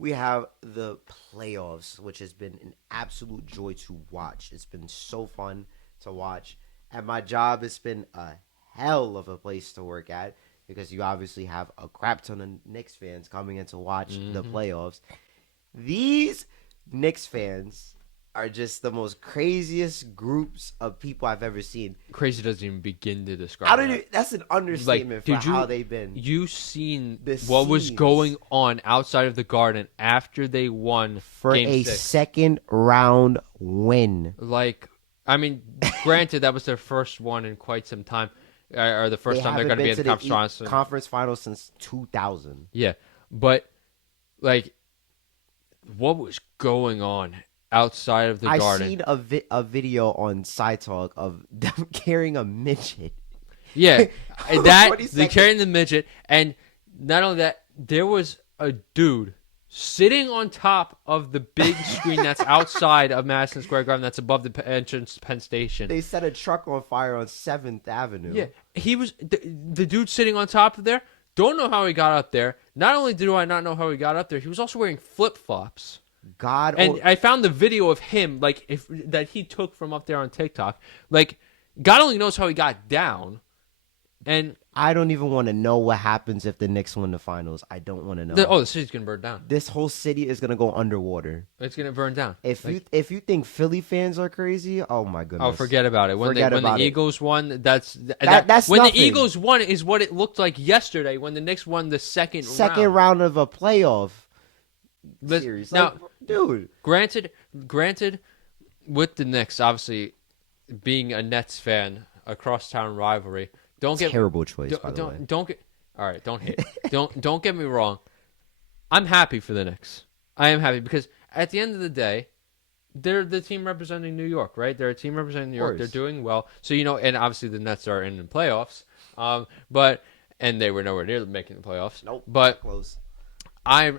we have the playoffs, which has been an absolute joy to watch. It's been so fun to watch. At my job, it's been a hell of a place to work at because you obviously have a crap ton of Knicks fans coming in to watch the playoffs. These Knicks fans are just the most craziest groups of people I've ever seen. Crazy doesn't even begin to describe. That's an understatement for how they've been. You seen what was going on outside of the Garden after they won for Game 6. Second round win. I mean, granted that was their first one in quite some time. are the first time they're going to be in the conference finals since 2000. Yeah, but like, what was going on outside of the garden? I seen a video on Side Talk of them carrying a midget. Yeah, they carrying the midget, and not only that, there was a dude sitting on top of the big screen that's outside of Madison Square Garden, that's above the entrance to Penn Station. They set a truck on fire on 7th Avenue. Yeah, he was the dude sitting on top of there. Don't know how he got up there. Not only do I not know how he got up there, he was also wearing flip-flops. I found the video of him that he took from up there on TikTok. Like, God only knows how he got down. And I don't even want to know what happens if the Knicks win the finals. I don't want to know. The city's gonna burn down. This whole city is gonna go underwater. It's gonna burn down. If you think Philly fans are crazy, oh my goodness. Oh, forget about it. When the Eagles won, when that's the Eagles won is what it looked like yesterday when the Knicks won the second round of a playoff series. Now, dude. Granted, with the Knicks, obviously being a Nets fan, a crosstown rivalry. Terrible choice, by the way. Don't hate. don't get me wrong. I'm happy for the Knicks. I am happy because at the end of the day, they're the team representing New York, right? They're a team representing New York. They're doing well. So, and obviously the Nets are in the playoffs. And they were nowhere near making the playoffs. Nope. But close. I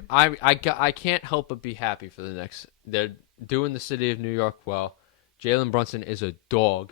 can't help but be happy for the Knicks. They're doing the city of New York well. Jalen Brunson is a dog.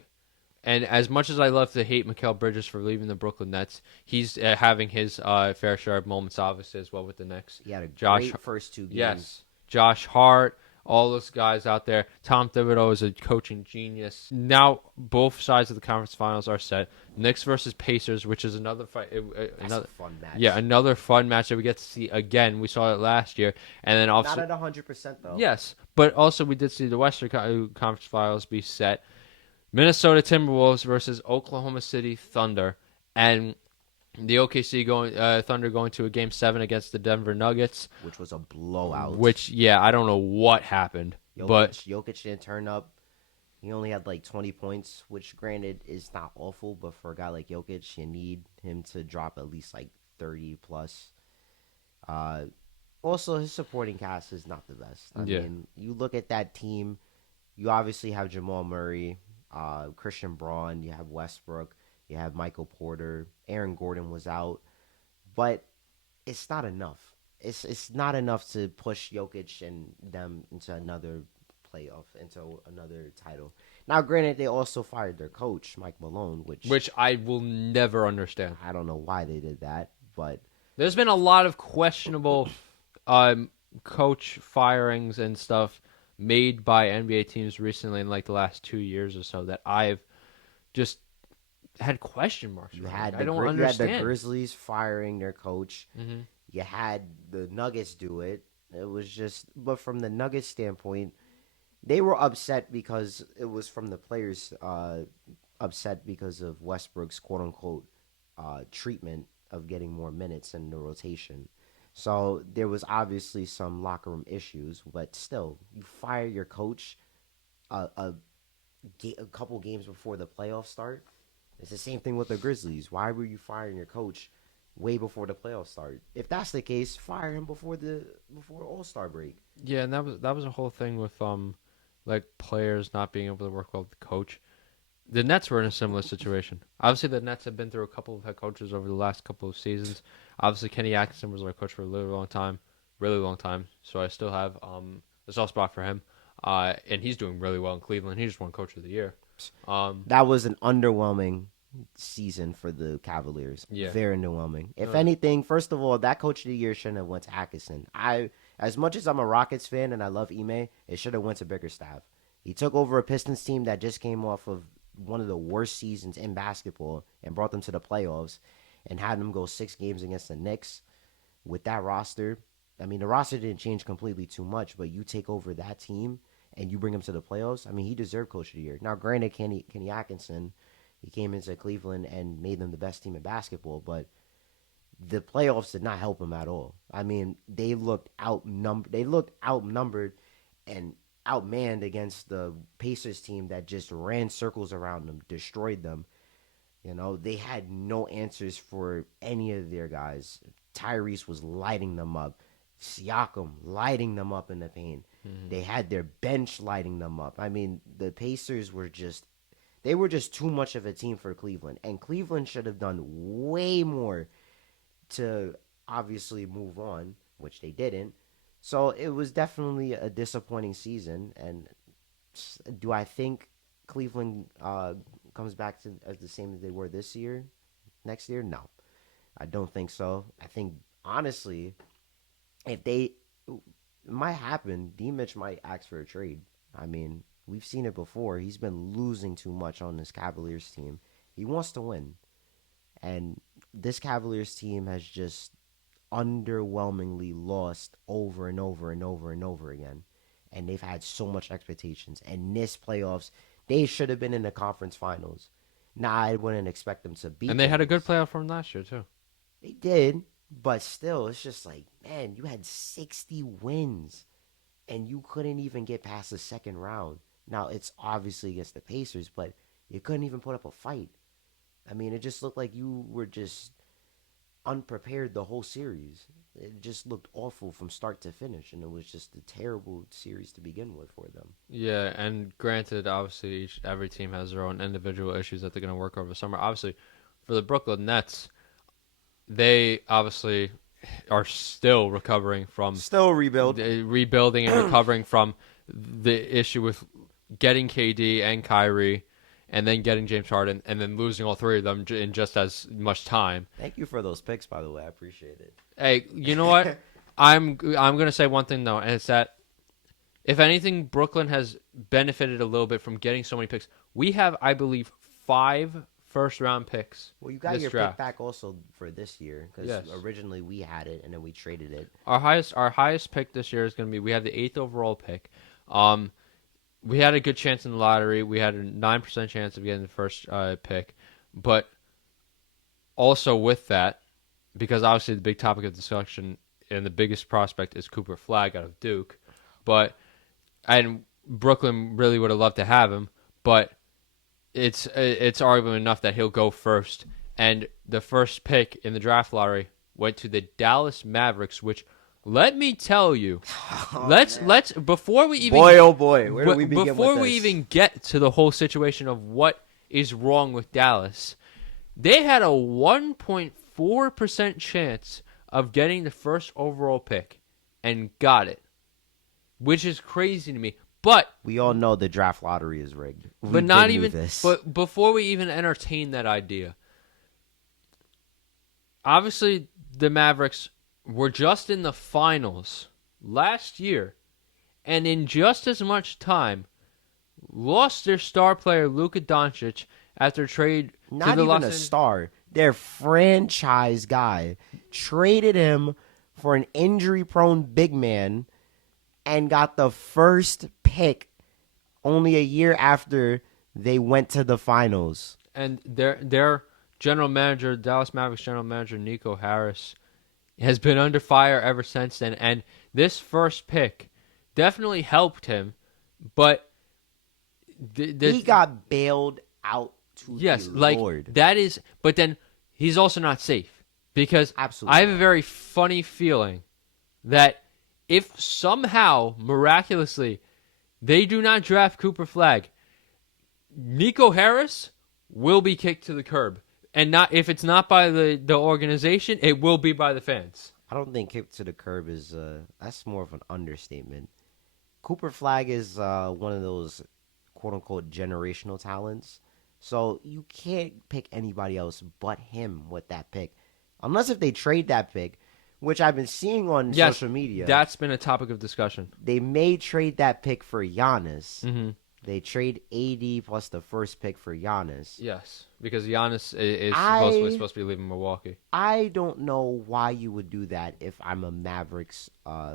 And as much as I love to hate Mikal Bridges for leaving the Brooklyn Nets, he's having his fair share of moments, obviously, as well with the Knicks. He had a great first 2 games. Yes. Josh Hart, all those guys out there. Tom Thibodeau is a coaching genius. Now, both sides of the conference finals are set. Knicks versus Pacers, which is another fight. Another fun match. Yeah, another fun match that we get to see again. We saw it last year. And then also, not at 100%, though. Yes. But also, we did see the Western Conference finals be set. Minnesota Timberwolves versus Oklahoma City Thunder, and the OKC Thunder going to a Game 7 against the Denver Nuggets, which was a blowout. I don't know what happened, but Jokic didn't turn up. He only had 20 points, which granted is not awful, but for a guy like Jokic, you need him to drop at least 30 plus. Also, his supporting cast is not the best. I mean, you look at that team, you obviously have Jamal Murray. Christian Braun, you have Westbrook, you have Michael Porter, Aaron Gordon was out, but it's not enough. It's not enough to push Jokic and them into another playoff, into another title. Now, granted, they also fired their coach, Mike Malone, which I will never understand. I don't know why they did that, but there's been a lot of questionable coach firings and stuff made by NBA teams recently in the last 2 years or so that I've just had question marks. I don't understand. You had the Grizzlies firing their coach. Mm-hmm. You had the Nuggets do it. It was just, but from the Nuggets standpoint, they were upset because it was from the players upset because of Westbrook's quote unquote treatment of getting more minutes in the rotation. So there was obviously some locker room issues, but still, you fire your coach a couple games before the playoffs start. It's the same thing with the Grizzlies. Why were you firing your coach way before the playoffs start? If that's the case, fire him before All-Star break. Yeah, and that was a whole thing with players not being able to work well with the coach. The Nets were in a similar situation. Obviously, the Nets have been through a couple of head coaches over the last couple of seasons. Obviously, Kenny Atkinson was our coach for a really long time. So I still have a soft spot for him. And he's doing really well in Cleveland. He just won Coach of the Year. That was an underwhelming season for the Cavaliers. Yeah. Very underwhelming. If anything, first of all, that Coach of the Year shouldn't have went to Atkinson. As much as I'm a Rockets fan and I love Ime, it should have went to Bickerstaff. He took over a Pistons team that just came off of one of the worst seasons in basketball and brought them to the playoffs and had them go 6 games against the Knicks with that roster. I mean, the roster didn't change completely too much, but you take over that team and you bring him to the playoffs. I mean, he deserved Coach of the Year. Now, granted, Kenny Atkinson, he came into Cleveland and made them the best team in basketball, but the playoffs did not help him at all. I mean, they looked outnumbered and outmanned against the Pacers team that just ran circles around them, destroyed them. You know, they had no answers for any of their guys. Tyrese was lighting them up. Siakam lighting them up in the paint. They had their bench lighting them up. I mean, the Pacers were just too much of a team for Cleveland. And Cleveland should have done way more to obviously move on, which they didn't. So it was definitely a disappointing season. And do I think Cleveland comes back to as the same as they were this year, next year? No, I don't think so. I think, honestly, if they it might happen, D Mitch might ask for a trade. I mean, we've seen it before. He's been losing too much on this Cavaliers team. He wants to win. And this Cavaliers team has just underwhelmingly lost over and over and over and over again. And they've had so much expectations. And this playoffs, they should have been in the conference finals. Now, I wouldn't expect them to beat And they had a good Knicks. playoff from last year, too. They did, but still, it's just like, man, you had 60 wins, and you couldn't even get past the second round. Now, it's obviously against the Pacers, but you couldn't even put up a fight. I mean, it just looked like you were just unprepared the whole series. It just looked awful from start to finish, and it was just a terrible series to begin with for them. Yeah, and granted, obviously, every team has their own individual issues that they're going to work over the summer. Obviously, for the Brooklyn Nets, they obviously are still recovering from Still rebuild. rebuilding and recovering from the issue with getting KD and Kyrie, and then getting James Harden, and then losing all three of them in just as much time. Thank you for those picks, by the way. I appreciate it. Hey, you know what? I'm gonna say one thing though, and it's that if anything, Brooklyn has benefited a little bit from getting so many picks. We have, I believe, 5 first-round picks. Well, you got this your draft. pick back also for this year, because Yes. originally we had it, and then we traded it. Our highest pick this year is going to be, we have the 8th overall pick. We had a good chance in the lottery. We had a 9% chance of getting the first pick. But also with that, because obviously the big topic of discussion and the biggest prospect is Cooper Flagg out of Duke. And Brooklyn really would have loved to have him, but it's arguably enough that he'll go first. And the first pick in the draft lottery went to the Dallas Mavericks, which, let me tell you, let's before we even Boy, oh boy, where do we begin before with we this? even get to the whole situation of what is wrong with Dallas, they had a 1.4% chance of getting the first overall pick and got it, which is crazy to me. But We all know the draft lottery is rigged. but not even. But before we even entertain that idea, obviously the Mavericks were just in the finals last year, and in just as much time, lost their star player Luka Doncic after trade to not the even Los a Angeles. star. Their franchise guy traded him for an injury-prone big man and got the first pick only a year after they went to the finals. And their general manager, Dallas Mavericks general manager Nico Harris, has been under fire ever since then. And this first pick definitely helped him, but He got bailed out to yes, the like Lord. that is. But then he's also not safe because Absolutely I have a very funny feeling that if somehow miraculously they do not draft Cooper Flagg, Nico Harris will be kicked to the curb. And not if it's not by the organization, it will be by the fans. I don't think kick to the curb is that's more of an understatement. Cooper Flagg is one of those quote unquote generational talents. So you can't pick anybody else but him with that pick. Unless if they trade that pick, which I've been seeing on Yes, social media. That's been a topic of discussion. They may trade that pick for Giannis. Mm-hmm. They trade AD plus the first pick for Giannis. Yes, because Giannis is supposed to be leaving Milwaukee. I don't know why you would do that if I'm a Mavericks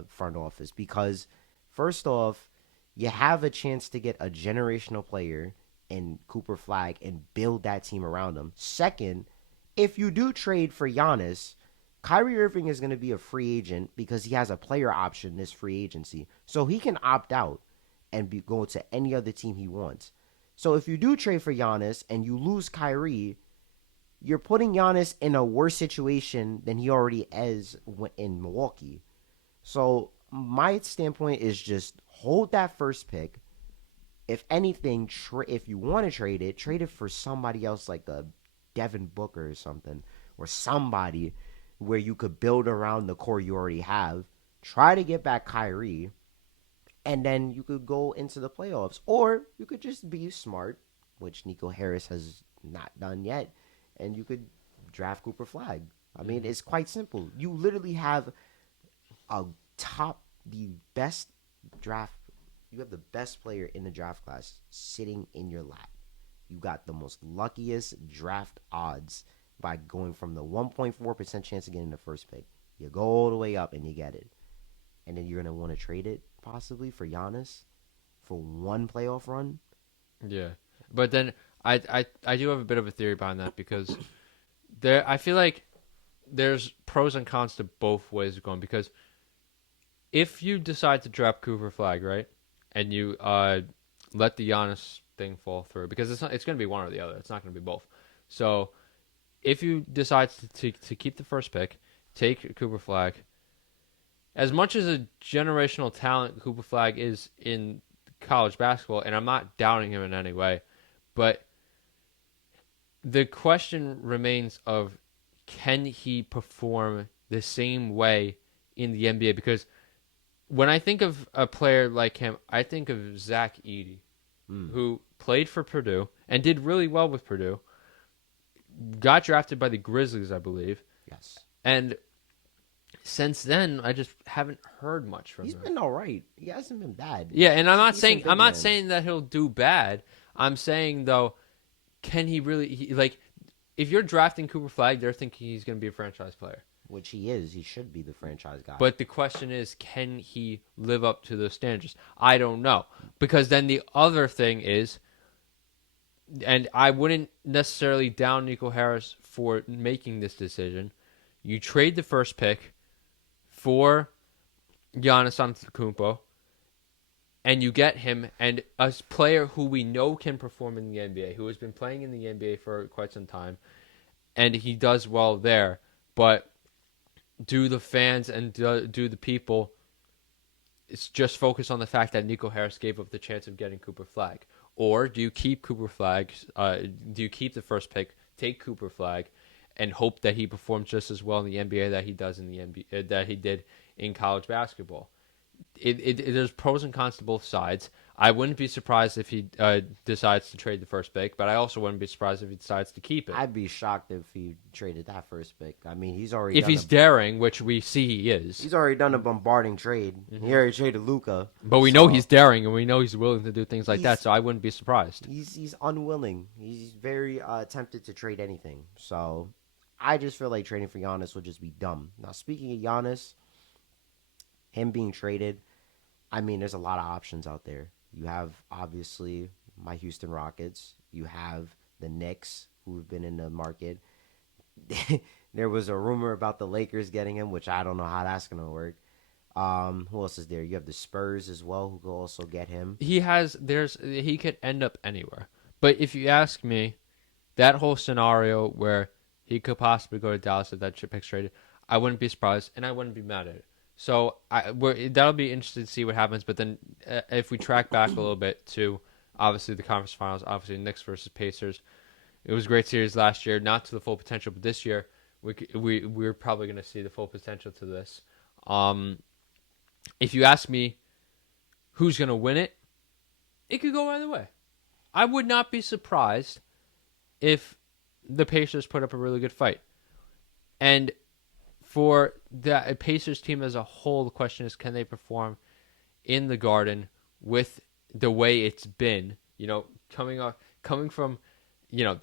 front office. Because, first off, you have a chance to get a generational player in Cooper Flagg and build that team around him. Second, if you do trade for Giannis, Kyrie Irving is going to be a free agent because he has a player option this free agency. So he can opt out and go to any other team he wants. So if you do trade for Giannis and you lose Kyrie, you're putting Giannis in a worse situation than he already is in Milwaukee. So my standpoint is just hold that first pick. If anything, if you want to trade it for somebody else like a Devin Booker or something, or somebody where you could build around the core you already have. Try to get back Kyrie, and then you could go into the playoffs. Or you could just be smart, which Nico Harris has not done yet, and you could draft Cooper Flagg. I mean, it's quite simple. You literally have the best draft. You have the best player in the draft class sitting in your lap. You got the most luckiest draft odds by going from the 1.4% chance of getting the first pick. You go all the way up and you get it. And then you're going to want to trade it possibly for Giannis for one playoff run. Yeah. But then I do have a bit of a theory behind that because I feel like there's pros and cons to both ways of going, because if you decide to drop Cooper Flagg, right, and you let the Giannis thing fall through, because it's going to be one or the other. It's not going to be both. So if you decide to keep the first pick, take Cooper Flagg, as much as a generational talent Cooper Flagg is in college basketball, and I'm not doubting him in any way, but the question remains of, can he perform the same way in the NBA? Because when I think of a player like him, I think of Zach Edey, who played for Purdue and did really well with Purdue, got drafted by the Grizzlies, I believe. Yes. And since then, I just haven't heard much from him. He's been all right. He hasn't been bad. Yeah, and I'm not saying that he'll do bad. I'm saying though, can he really if you're drafting Cooper Flagg, they're thinking he's going to be a franchise player. Which he is. He should be the franchise guy. But the question is, can he live up to those standards? I don't know. Because then the other thing is, and I wouldn't necessarily down Nico Harris for making this decision, you trade the first pick for Giannis Antetokounmpo, and you get him, and a player who we know can perform in the NBA, who has been playing in the NBA for quite some time, and he does well there, but do the fans and do the people just focus on the fact that Nico Harris gave up the chance of getting Cooper Flagg? Or do you keep Cooper Flagg, do you keep the first pick, take Cooper Flagg, and hope that he performs just as well in the NBA that he does in the NBA, that he did in college basketball? There's pros and cons to both sides. I wouldn't be surprised if he decides to trade the first pick, but I also wouldn't be surprised if he decides to keep it. I'd be shocked if he traded that first pick. I mean, he's already if he's daring, which we see he is. He's already done a bombarding trade. Mm-hmm. He already traded Luka. But we know he's daring, and we know he's willing to do things like that, so I wouldn't be surprised. He's unwilling. He's very tempted to trade anything. So I just feel like trading for Giannis would just be dumb. Now, speaking of Giannis, him being traded, I mean, there's a lot of options out there. You have, obviously, my Houston Rockets. You have the Knicks, who've been in the market. There was a rumor about the Lakers getting him, which I don't know how that's going to work. Who else is there? You have the Spurs as well, who could also get him. He could end up anywhere. But if you ask me, that whole scenario where he could possibly go to Dallas if that pick's traded, I wouldn't be surprised, and I wouldn't be mad at it. So that'll be interesting to see what happens. But then if we track back a little bit to, obviously, the conference finals, obviously Knicks versus Pacers, it was a great series last year, not to the full potential, but this year we're probably going to see the full potential to this. If you ask me who's going to win it, it could go either way. I would not be surprised if the Pacers put up a really good fight. And for the Pacers team as a whole, the question is, can they perform in the Garden with the way it's been? You know, coming from, you know,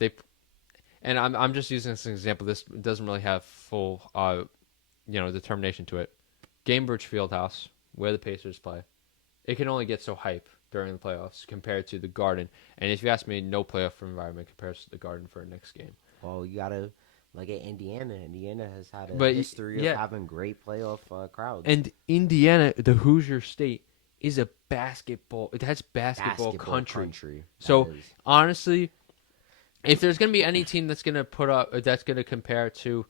and I'm just using this as an example. This doesn't really have full, determination to it. Gamebridge Fieldhouse, where the Pacers play, it can only get so hype during the playoffs compared to the Garden. And if you ask me, no playoff environment compares to the Garden for a Knicks game. Well, you gotta. Like at Indiana. Indiana has had a history of having great playoff crowds. And Indiana, the Hoosier State, is a basketball. It has basketball country. So honestly, if there's going to be any team that's going to that's going to compare to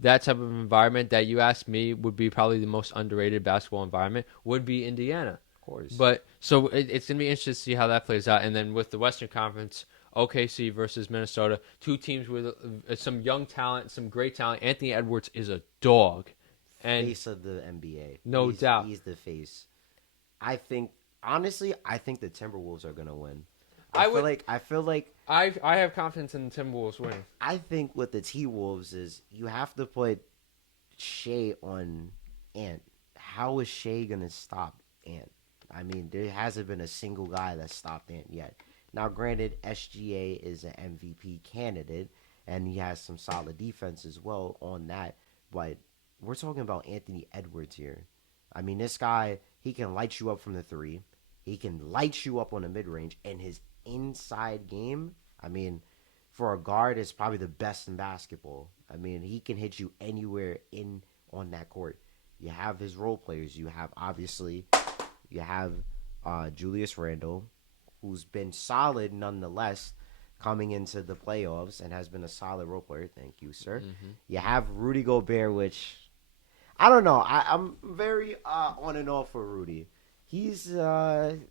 that type of environment that you asked me would be probably the most underrated basketball environment would be Indiana. Of course. But so it's going to be interesting to see how that plays out. And then with the Western Conference, OKC versus Minnesota, two teams with some young talent, some great talent. Anthony Edwards is a dog. And face of the NBA. No doubt. He's the face. Honestly, I think the Timberwolves are going to win. I feel like I have confidence in the Timberwolves winning. I think with the T-Wolves is you have to put Shea on Ant. How is Shea going to stop Ant? I mean, there hasn't been a single guy that stopped Ant yet. Now, granted, SGA is an MVP candidate, and he has some solid defense as well on that. But we're talking about Anthony Edwards here. I mean, this guy, he can light you up from the three. He can light you up on the mid-range. And his inside game, I mean, for a guard, is probably the best in basketball. I mean, he can hit you anywhere on that court. You have his role players. You have Julius Randle, who's been solid nonetheless coming into the playoffs and has been a solid role player. Thank you, sir. Mm-hmm. You have Rudy Gobert, which I don't know. I'm very on and off for Rudy. He's him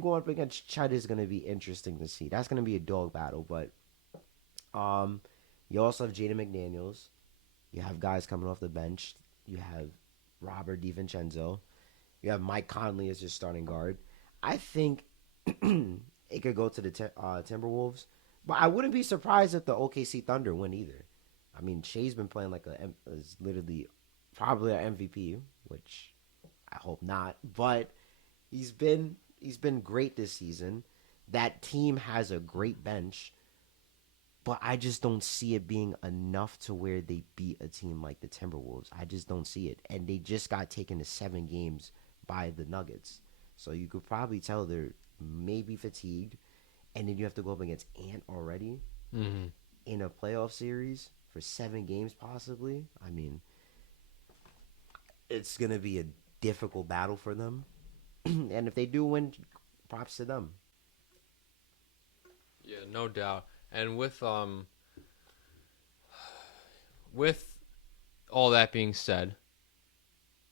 going up against Chet is going to be interesting to see. That's going to be a dog battle. But you also have Jaden McDaniels. You have guys coming off the bench. You have Robert DiVincenzo. You have Mike Conley as your starting guard. I think it could go to the Timberwolves, but I wouldn't be surprised if the OKC Thunder win either. I mean, Shea's been playing like is literally probably an MVP, which I hope not. But he's been great this season. That team has a great bench, but I just don't see it being enough to where they beat a team like the Timberwolves. I just don't see it, and they just got taken to 7 games by the Nuggets. So you could probably tell they're maybe fatigued, and then you have to go up against Ant already in a playoff series for 7 games possibly. I mean, it's going to be a difficult battle for them. And if they do win, props to them. Yeah, no doubt. And with all that being said,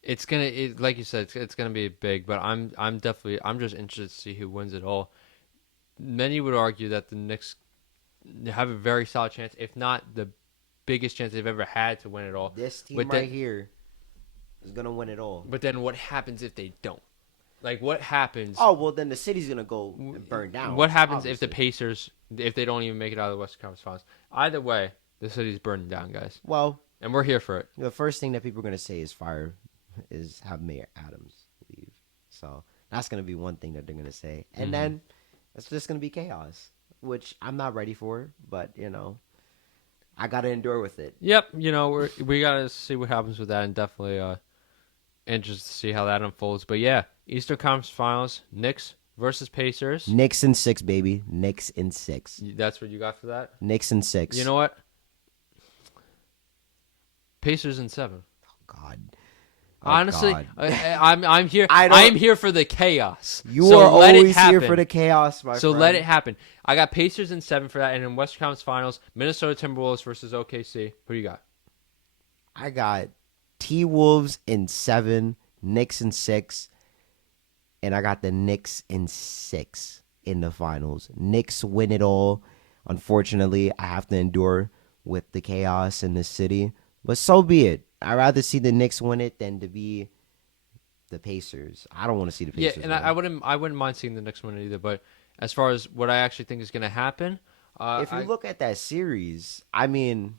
like you said, it's gonna be big. But I'm just interested to see who wins it all. Many would argue that the Knicks have a very solid chance, if not the biggest chance they've ever had to win it all. This team here is gonna win it all. But then what happens if they don't? Like, what happens? Oh, well, then the city's going to go and burn down. What happens if the Pacers, if they don't even make it out of the Western Conference Finals? Either way, the city's burning down, guys. Well, and we're here for it. The first thing that people are going to say is have Mayor Adams leave. So that's going to be one thing that they're going to say. And then it's just going to be chaos, which I'm not ready for, but, I got to endure with it. Yep. We got to see what happens with that, and definitely interested to see how that unfolds. But yeah, Eastern Conference Finals, Knicks versus Pacers. Knicks in 6, baby. Knicks in 6. That's what you got for that? Knicks in 6. You know what? Pacers in 7. Oh, God. Honestly, God. I'm here. I am here for the chaos. You are always here for the chaos, my friend. So let it happen. I got Pacers in 7 for that, and in Western Conference Finals, Minnesota Timberwolves versus OKC. Who do you got? I got T-Wolves in 7, Knicks in 6, and I got the Knicks in 6 in the finals. Knicks win it all. Unfortunately, I have to endure with the chaos in the city, but so be it. I'd rather see the Knicks win it than to be the Pacers. I don't want to see the Pacers. Yeah, and I wouldn't mind seeing the Knicks win it either. But as far as what I actually think is going to happen, if you look at that series, I mean,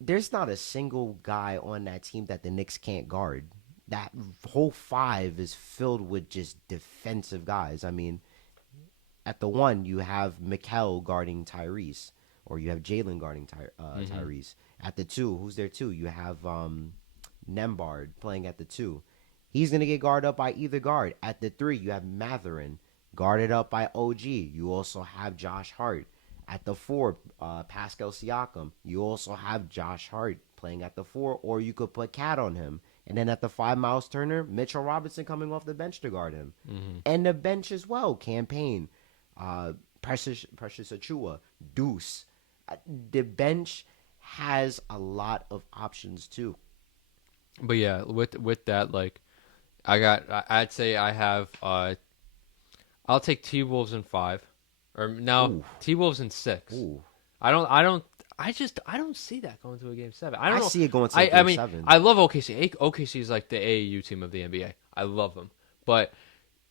there's not a single guy on that team that the Knicks can't guard. That whole 5 is filled with just defensive guys. I mean, at the 1, you have Mikal guarding Tyrese, or you have Jalen guarding Tyrese. At the 2, who's there too? You have Nembhard playing at the 2. He's going to get guarded up by either guard. At the 3, you have Mathurin guarded up by OG. You also have Josh Hart. At the 4, Pascal Siakam. You also have Josh Hart playing at the 4, or you could put Cat on him. And then at the 5, Miles Turner, Mitchell Robinson coming off the bench to guard him. And the bench as well, Campaign, Precious Achua, Deuce. The bench has a lot of options too. But yeah, with that, like I'd say I have I'll take T-Wolves in 5, or no, Ooh. T-Wolves in 6. Ooh. I don't see that going to a game 7. I don't know. see it going to a game I mean, 7. I love OKC. OKC is like the AAU team of the NBA. I love them, but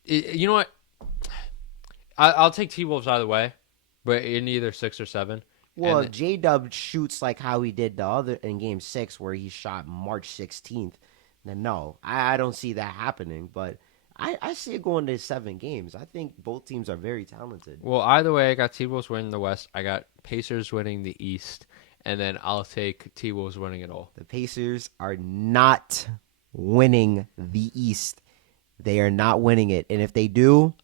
you know what? I'll take T-Wolves either way, but in either 6 or 7. Well, And if J-Dub shoots like how he did the other in Game 6 where he shot March 16th, then no, I don't see that happening. But I see it going to 7 games. I think both teams are very talented. well, either way, I got T-Wolves winning the West. I got Pacers winning the East, and then I'll take T-Wolves winning it all. The Pacers are not winning the East. They are not winning it. And if they do,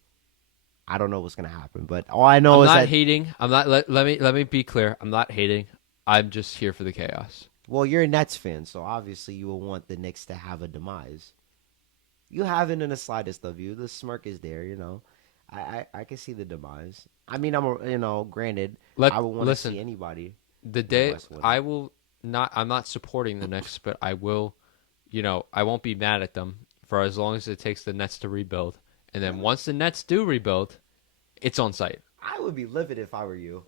I don't know what's going to happen. But all I know I'm is not that hating. I'm not. Let me be clear. I'm not hating. I'm just here for the chaos. well, you're a Nets fan, so obviously you will want the Knicks to have a demise. You haven't in the slightest of you. The smirk is there, you know. I can see the demise. I mean, granted, I would want to listen. see anybody. The day West with it. I will not. I'm not supporting the Knicks, but I will. I won't be mad at them for as long as it takes the Nets to rebuild. And then once the Nets do rebuild, it's on site. I would be livid if I were you.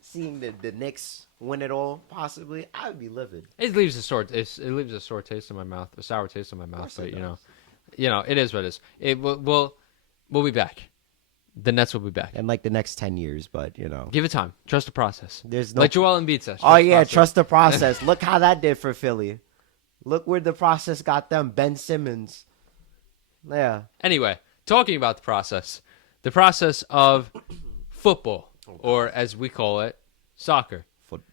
Seeing the Knicks win it all, possibly, I would be livid. It leaves a sour taste in my mouth, a sour taste in my mouth. But it is what it is. We'll be back. The Nets will be back. And like the next 10 years, but Give it time. Trust the process. There's no like Joel Embiid says. Oh yeah, trust the process. Look how that did for Philly. Look where the process got them. Ben Simmons. Yeah. Anyway, talking about the process of football, or as we call it, soccer.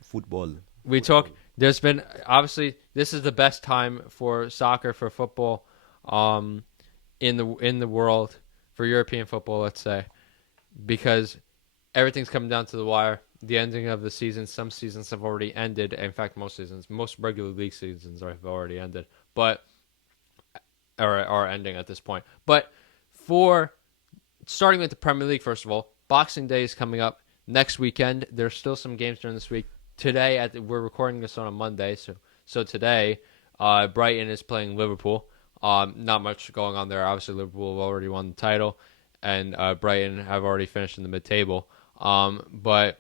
Football. There's been, obviously, this is the best time for soccer, for football, in the world, for European football, let's say, because everything's coming down to the wire. The ending of the season, some seasons have already ended. In fact, most regular league seasons have already ended, but are ending at this point. But starting with the Premier League, first of all, Boxing Day is coming up next weekend. There's still some games during this week. Today, we're recording this on a Monday, so today, Brighton is playing Liverpool. Not much going on there. Obviously, Liverpool have already won the title, and Brighton have already finished in the mid-table. But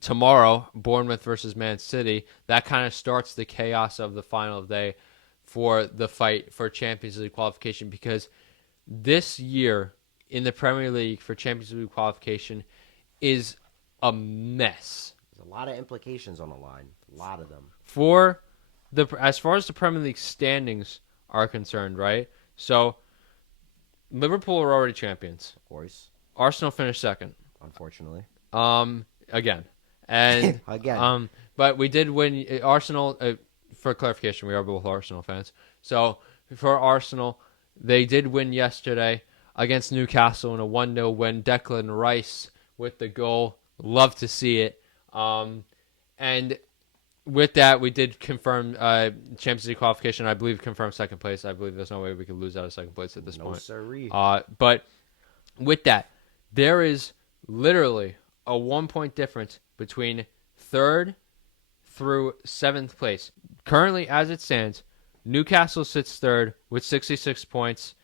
tomorrow, Bournemouth versus Man City, that kind of starts the chaos of the final day for the fight for Champions League qualification, because this year in the Premier League for Champions League qualification is a mess. There's a lot of implications on the line. A lot of them. As far as the Premier League standings are concerned, right? So Liverpool are already champions. Of course. Arsenal finished second. Unfortunately. Again. And again. But we did win. Arsenal, for clarification, we are both Arsenal fans. So for Arsenal, they did win yesterday against Newcastle in a 1-0 win. Declan Rice with the goal. Love to see it. And with that, we did confirm Champions League qualification. I believe confirmed second place. I believe there's no way we could lose out of second place at this point. Sirree. But with that, there is literally a 1-point difference between 3rd through 7th place. Currently, as it stands, Newcastle sits 3rd with 66 points.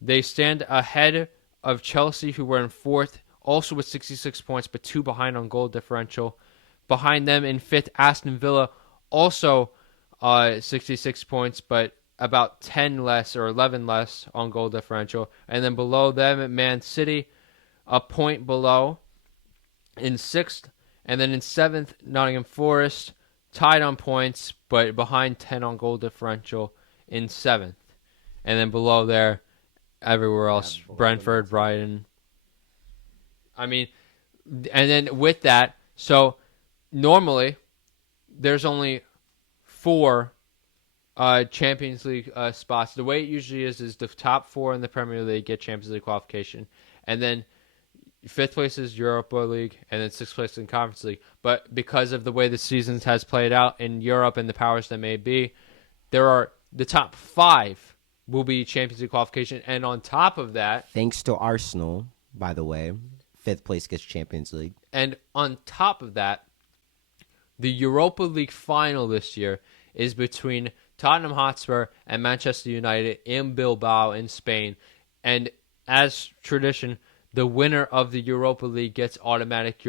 They stand ahead of Chelsea, who were in 4th, also with 66 points, but 2 behind on goal differential. Behind them in 5th, Aston Villa, also 66 points, but about 10 less or 11 less on goal differential. And then below them, Man City, a point below in 6th. And then in 7th, Nottingham Forest, tied on points, but behind 10 on goal differential in 7th. And then below there, everywhere else, Brentford, Brighton. I mean, and then with that, so normally there's only 4 Champions League spots. The way it usually is the top 4 in the Premier League get Champions League qualification, and then 5th place is Europa League, and then 6th place in Conference League. But because of the way the seasons has played out in Europe and the powers that may be, the top 5 will be Champions League qualification, and on top of that, thanks to Arsenal, by the way, fifth place gets Champions League. And on top of that, the Europa League final this year is between Tottenham Hotspur and Manchester United in Bilbao in Spain. And as tradition, the winner of the Europa League gets automatic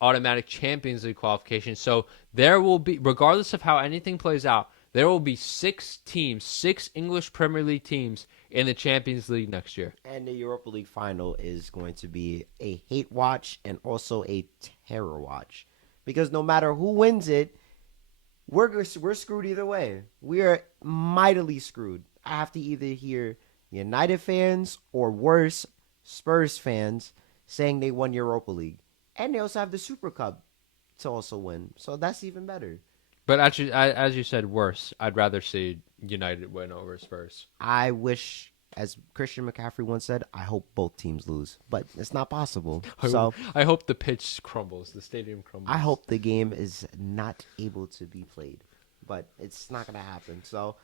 automatic Champions League qualification. So there will be, regardless of how anything plays out, there will be 6 English Premier League teams in the Champions League next year. And the Europa League final is going to be a hate watch and also a terror watch. Because no matter who wins it, we're screwed either way. We are mightily screwed. I have to either hear United fans or worse, Spurs fans saying they won Europa League. And they also have the Super Cup to also win. So that's even better. But actually, as you said, worse. I'd rather see United win over Spurs. I wish, as Christian McCaffrey once said, I hope both teams lose. But it's not possible. So I hope the pitch crumbles, the stadium crumbles. I hope the game is not able to be played. But it's not going to happen. So,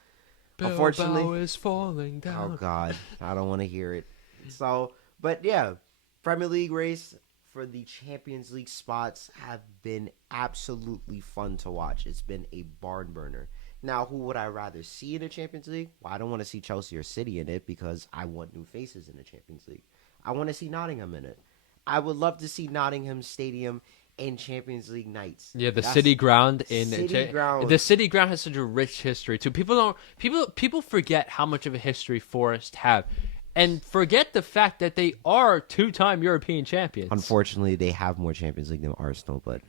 unfortunately, is falling down. Oh, God. I don't want to hear it. So, but yeah, Premier League race for the Champions League spots have been absolutely fun to watch. It's been a barn burner. Now, who would I rather see in the Champions League? Well, I don't want to see Chelsea or City in it because I want new faces in the Champions League. I want to see Nottingham in it. I would love to see Nottingham Stadium in Champions League nights. Yeah, the City Ground Ground. The City Ground has such a rich history too. People forget how much of a history Forest have. And forget the fact that they are 2-time European champions. Unfortunately, they have more Champions League than Arsenal, but,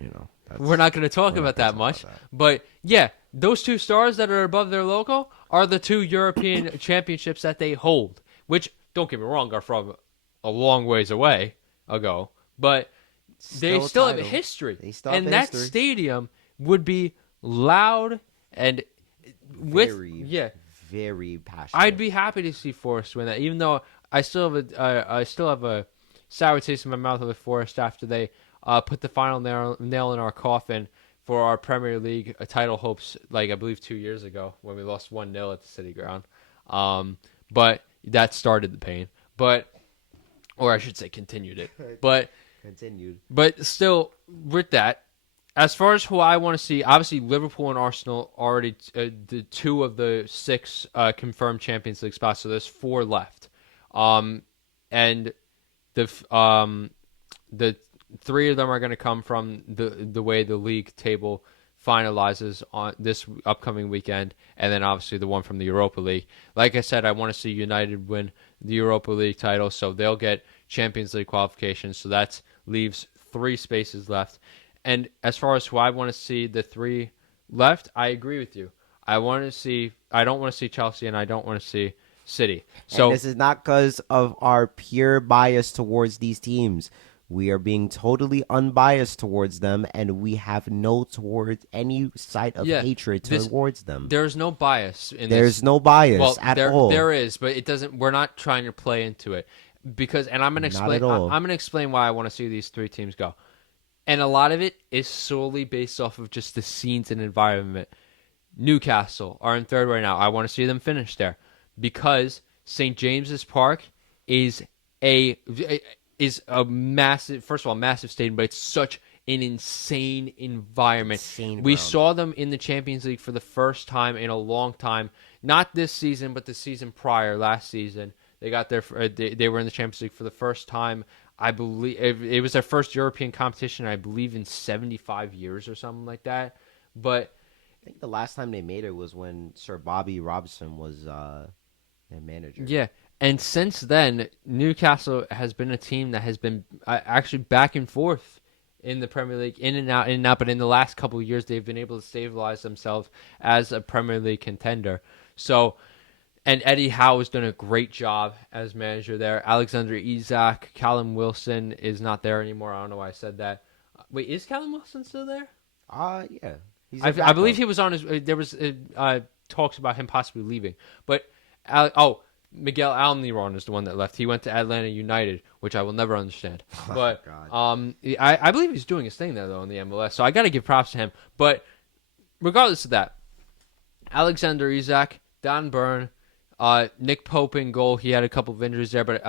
we're not going to talk about that much. But, yeah, those 2 stars that are above their logo are the 2 European championships that they hold, which, don't get me wrong, are from a long ways ago. But they still have a history. That stadium would be loud and very passionate. I'd be happy to see Forest win that, even though I still have a sour taste in my mouth with Forest after they put the final nail in our coffin for our Premier League title hopes, like I believe 2 years ago when we lost 1-0 at the City Ground. But that started the pain. Or I should say continued it. But still, with that, as far as who I want to see, obviously Liverpool and Arsenal already the 2 of the 6 confirmed Champions League spots, so there's 4 left. And the 3 of them are going to come from the way the league table finalizes on this upcoming weekend, and then obviously the one from the Europa League. Like I said, I want to see United win the Europa League title, so they'll get Champions League qualification, so that leaves 3 spaces left. And as far as who I want to see, the 3 left, I agree with you. I don't want to see Chelsea, and I don't want to see City. So and this is not because of our pure bias towards these teams. We are being totally unbiased towards them, and we have towards any side of hatred towards them. There's no bias in this. There's no bias at all. There is, but it doesn't. We're not trying to play into it because, and I'm going to explain. I'm going to explain why I want to see these 3 teams go. And a lot of it is solely based off of just the scenes and environment. Newcastle are in 3rd right now. I want to see them finish there because St. James's Park is a massive, first of all, massive stadium, but it's such an insane environment. We saw them in the Champions League for the first time in a long time. Not this season, but the season prior, last season. They got there. They were in the Champions League for the first time. I believe it was their first European competition, I believe, in 75 years or something like that. But I think the last time they made it was when Sir Bobby Robson was their manager. Yeah, and since then, Newcastle has been a team that has been actually back and forth in the Premier League, in and out. But in the last couple of years, they've been able to stabilize themselves as a Premier League contender. So. And Eddie Howe has done a great job as manager there. Alexander Isak, Callum Wilson is not there anymore. I don't know why I said that. Wait, is Callum Wilson still there? Yeah. I believe he was on his. There was talks about him possibly leaving, but Miguel Almiron is the one that left. He went to Atlanta United, which I will never understand. But I believe he's doing his thing there though in the MLS. So I got to give props to him. But regardless of that, Alexander Isak, Don Byrne. Nick Pope in goal. He had a couple of injuries there, but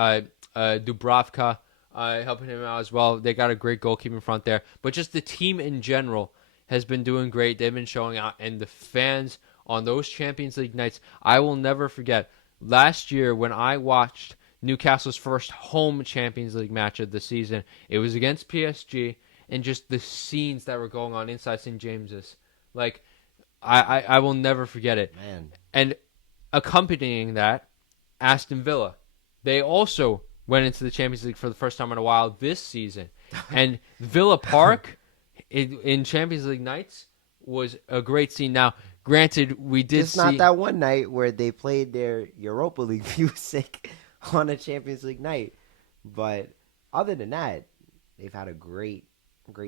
Dubravka helping him out as well. They got a great goalkeeping front there. But just the team in general has been doing great. They've been showing out. And the fans on those Champions League nights, I will never forget. Last year when I watched Newcastle's first home Champions League match of the season, it was against PSG, and just the scenes that were going on inside St. James's. Like, I will never forget it. Man. And accompanying that, Aston Villa. They also went into the Champions League for the first time in a while this season. And Villa Park in Champions League nights was a great scene. Now, granted, we did It's not that one night where they played their Europa League music on a Champions League night. But other than that, they've had a great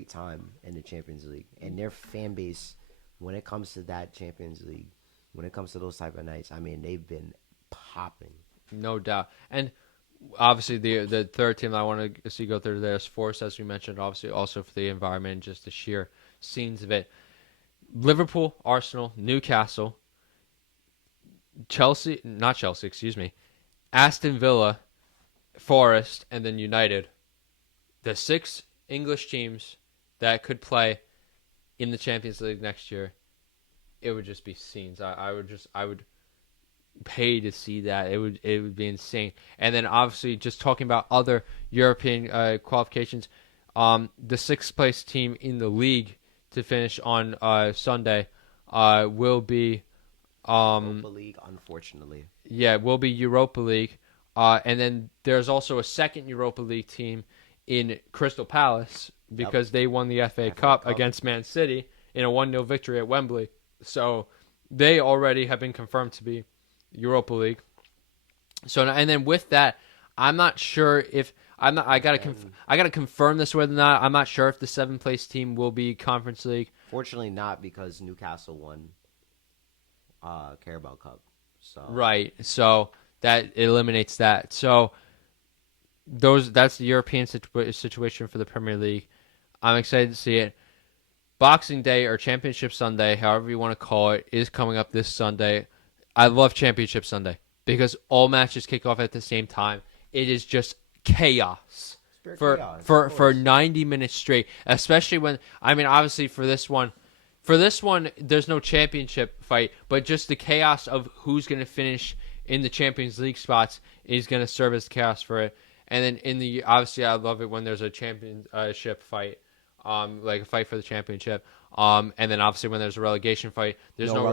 time in the Champions League. And their fan base, when it comes to that Champions League, when it comes to those type of nights, I mean, they've been popping. No doubt. And obviously, the third team that I want to see go through there is Forest, as we mentioned, obviously also for the environment, just the sheer scenes of it. Liverpool, Arsenal, Newcastle, Aston Villa, Forest, and then United. The 6 English teams that could play in the Champions League next year, it would just be scenes. I would pay to see that. It would be insane. And then obviously just talking about other European qualifications, the 6th place team in the league to finish on Sunday will be Europa League, unfortunately. Yeah, will be Europa League. And then there's also a second Europa League team in Crystal Palace because they won the FA Cup against Man City in a 1-0 victory at Wembley. So they already have been confirmed to be Europa League. So, and then with that, I'm not sure if I gotta confirm this whether or not. I'm not sure if the 7th place team will be Conference League. Fortunately, not, because Newcastle won Carabao Cup. So Right. So that eliminates that. So that's the European situation for the Premier League. I'm excited to see it. Boxing Day or Championship Sunday, however you want to call it, is coming up this Sunday. I love Championship Sunday because all matches kick off at the same time. It is just chaos for 90 minutes straight, especially when, I mean, obviously for this one there's no championship fight, but just the chaos of who's going to finish in the Champions League spots is going to serve as chaos for it. And then obviously I love it when there's a championship fight, like a fight for the championship. And then obviously when there's a relegation fight, there's no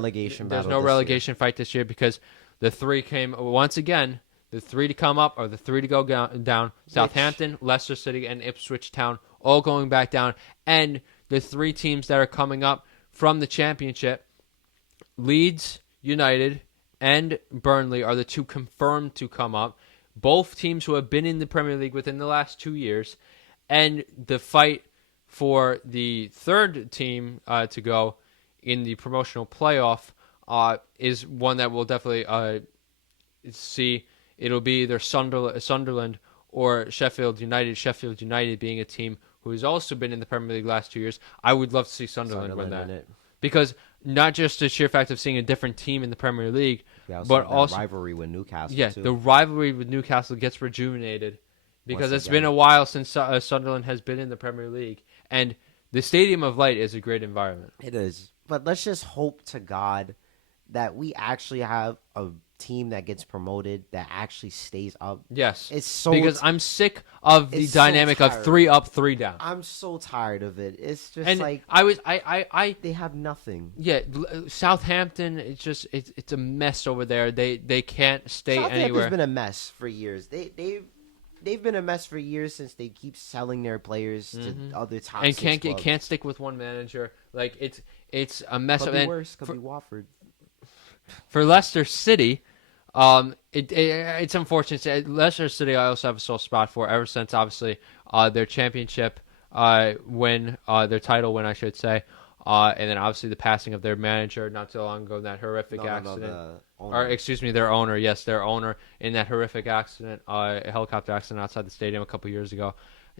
relegation fight this year because the 3 came once again. The 3 to come up or the 3 to go down. Southampton, Leicester City, and Ipswich Town all going back down. And the 3 teams that are coming up from the championship, Leeds United and Burnley are the 2 confirmed to come up. Both teams who have been in the Premier League within the last 2 years. And the fight for the 3rd team to go in the promotional playoff is one that we'll definitely see. It'll be either Sunderland or Sheffield United. Sheffield United being a team who has also been in the Premier League last 2 years. I would love to see Sunderland win that. Because not just the sheer fact of seeing a different team in the Premier League, but also rivalry with Newcastle. Yeah, too. The rivalry with Newcastle gets rejuvenated because it's been a while since Sunderland has been in the Premier League. And the Stadium of Light is a great environment. It is. But let's just hope to God that we actually have a team that gets promoted that actually stays up. Yes. It's so because I'm sick of the dynamic of 3 up, 3 down. I'm so tired of it. It's just and like they have nothing. Yeah, Southampton, it's a mess over there. They can't stay anywhere. Southampton's been a mess for years. They've been a mess for years since they keep selling their players to other top and clubs. can't stick with one manager. Like it's a mess. Could be worse. Could be Watford. For Leicester City, it's unfortunate. Leicester City, I also have a soft spot for ever since obviously their championship win, their title win, I should say, and then obviously the passing of their manager not too long ago in that horrific accident. Their owner. Yes, their owner in that horrific accident, a helicopter accident outside the stadium a couple years ago.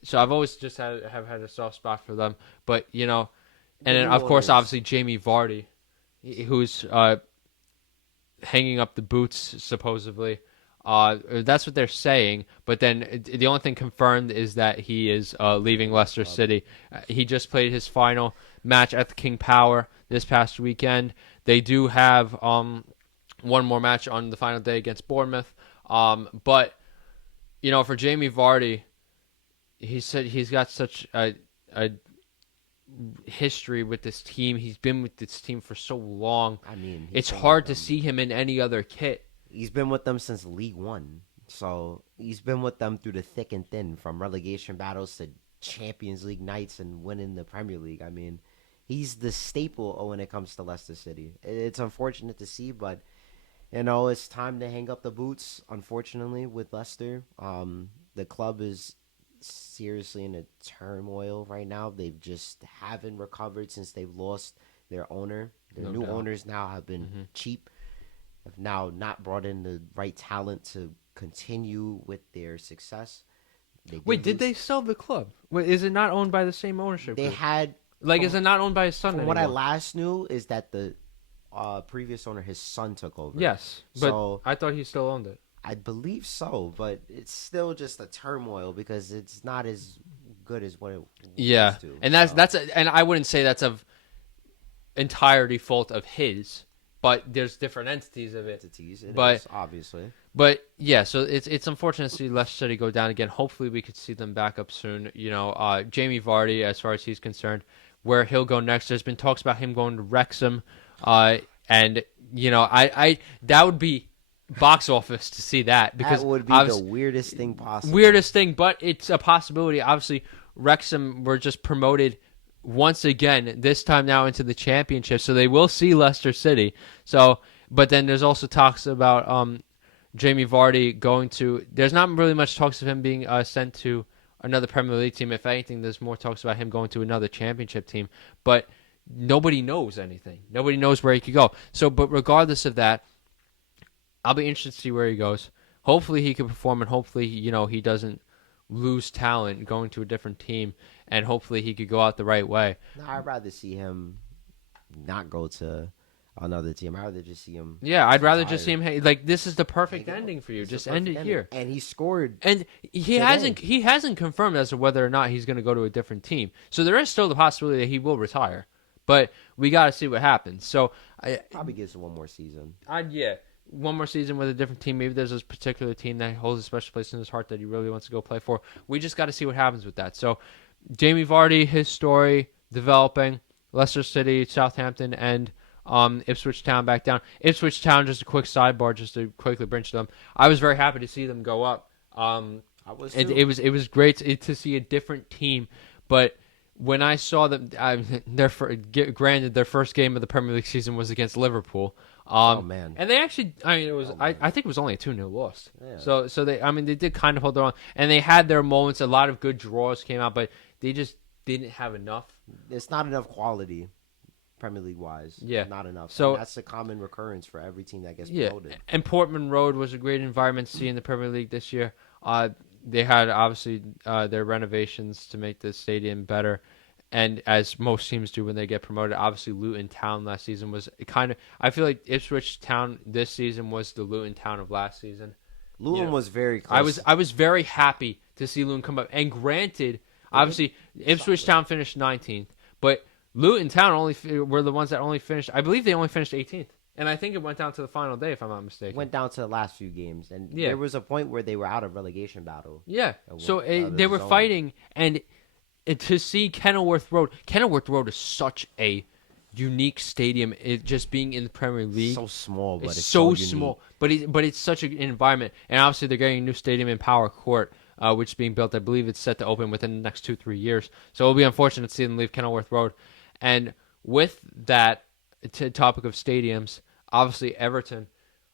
So I've always just have had a soft spot for them. But and then of course obviously Jamie Vardy, who's hanging up the boots supposedly That's what they're saying. But then the only thing confirmed is that he is leaving Leicester City. He just played his final match at the King Power this past weekend. They do have one more match on the final day against Bournemouth. But for Jamie Vardy, he said he's got such a history with this team. He's been with this team for so long. I mean, it's hard to see him in any other kit. He's been with them since League One. So he's been with them through the thick and thin, from relegation battles to Champions League nights and winning the Premier League. I mean, he's the staple when it comes to Leicester City. It's unfortunate to see, but, it's time to hang up the boots, unfortunately, with Leicester. The club is seriously in a turmoil right now. They just haven't recovered since they've lost their owner. Their new owners now have been cheap, have now not brought in the right talent to continue with their success. Did they sell the club? Wait, is it not owned by the same ownership They group? had... is it not owned by his son anymore? What I last knew is that the previous owner, his son, took over. Yes, but I thought he still owned it. I believe so, but it's still just a turmoil because it's not as good as what it used to. And and I wouldn't say that's of entirety fault of his, but there's different entities of it. Obviously. But yeah, so it's unfortunate to see Leicester City go down again. Hopefully we could see them back up soon. Jamie Vardy, as far as he's concerned, where he'll go next. There's been talks about him going to Wrexham, and I that would be box office to see that, because that would be the weirdest thing possible. But it's a possibility. Obviously, Wrexham were just promoted once again, this time now into the championship, so they will see Leicester City. So, but then there's also talks about Jamie Vardy going to. There's not really much talks of him being sent to another Premier League team. If anything, there's more talks about him going to another championship team. But nobody knows anything. Nobody knows where he could go. So, but regardless of that, I'll be interested to see where he goes. Hopefully he can perform, and hopefully, he doesn't lose talent going to a different team, and hopefully he could go out the right way. No, I'd rather see him not go to another team. I'd rather just see him. Yeah, I'd rather just see him. This is the perfect ending for you. Just end it here. And he scored. And he hasn't confirmed as to whether or not he's going to go to a different team. So there is still the possibility that he will retire. But we got to see what happens. So probably gives him one more season. One more season with a different team. Maybe there's this particular team that holds a special place in his heart that he really wants to go play for. We just got to see what happens with that. So, Jamie Vardy, his story developing. Leicester City, Southampton, and Ipswich Town back down. Ipswich Town, just a quick sidebar, just to quickly bring to them. I was very happy to see them go up. I was too. It was great to see a different team, but when I saw them, granted, their first game of the Premier League season was against Liverpool. Oh man! And they actually, it was. I think it was only a 2-0 loss. Yeah. So they did kind of hold their own, and they had their moments. A lot of good draws came out, but they just didn't have enough. It's not enough quality, Premier League wise. Yeah, not enough. So and that's a common recurrence for every team that gets promoted. And Portman Road was a great environment to see in the Premier League this year. They had obviously their renovations to make the stadium better. And as most teams do when they get promoted, obviously Luton Town last season was kind of. I feel like Ipswich Town this season was the Luton Town of last season. Luton was very close. I was very happy to see Luton come up. And granted, obviously Ipswich Town finished 19th, but Luton Town were the ones that only finished. I believe they only finished 18th, and I think it went down to the final day, if I'm not mistaken. Went down to the last few games, and there was a point where they were out of relegation battle. Yeah, so they were fighting, and to see Kenilworth Road is such a unique stadium. It just being in the Premier League, so small, but it's so unique. small. But it's such an environment, and obviously they're getting a new stadium in Power Court, which is being built. I believe it's set to open within the next 2-3 years. So it'll be unfortunate to see them leave Kenilworth Road. And with that topic of stadiums, obviously Everton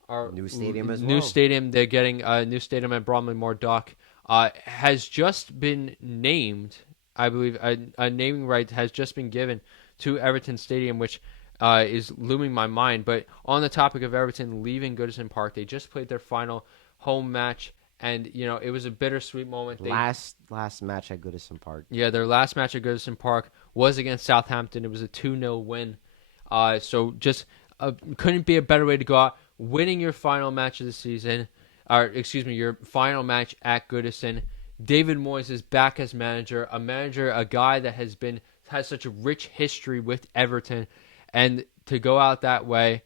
are new stadium as well. New stadium. They're getting a new stadium at Bromley Moor Dock. Has just been named. I believe a naming right has just been given to Everton Stadium, which is looming my mind. But on the topic of Everton leaving Goodison Park, they just played their final home match, and it was a bittersweet moment. Last match at Goodison Park. Yeah, their last match at Goodison Park was against Southampton. It was a 2-0 win. So just couldn't be a better way to go out, winning your final match of the season. your final match at Goodison. David Moyes is back as manager, a guy that has such a rich history with Everton, and to go out that way,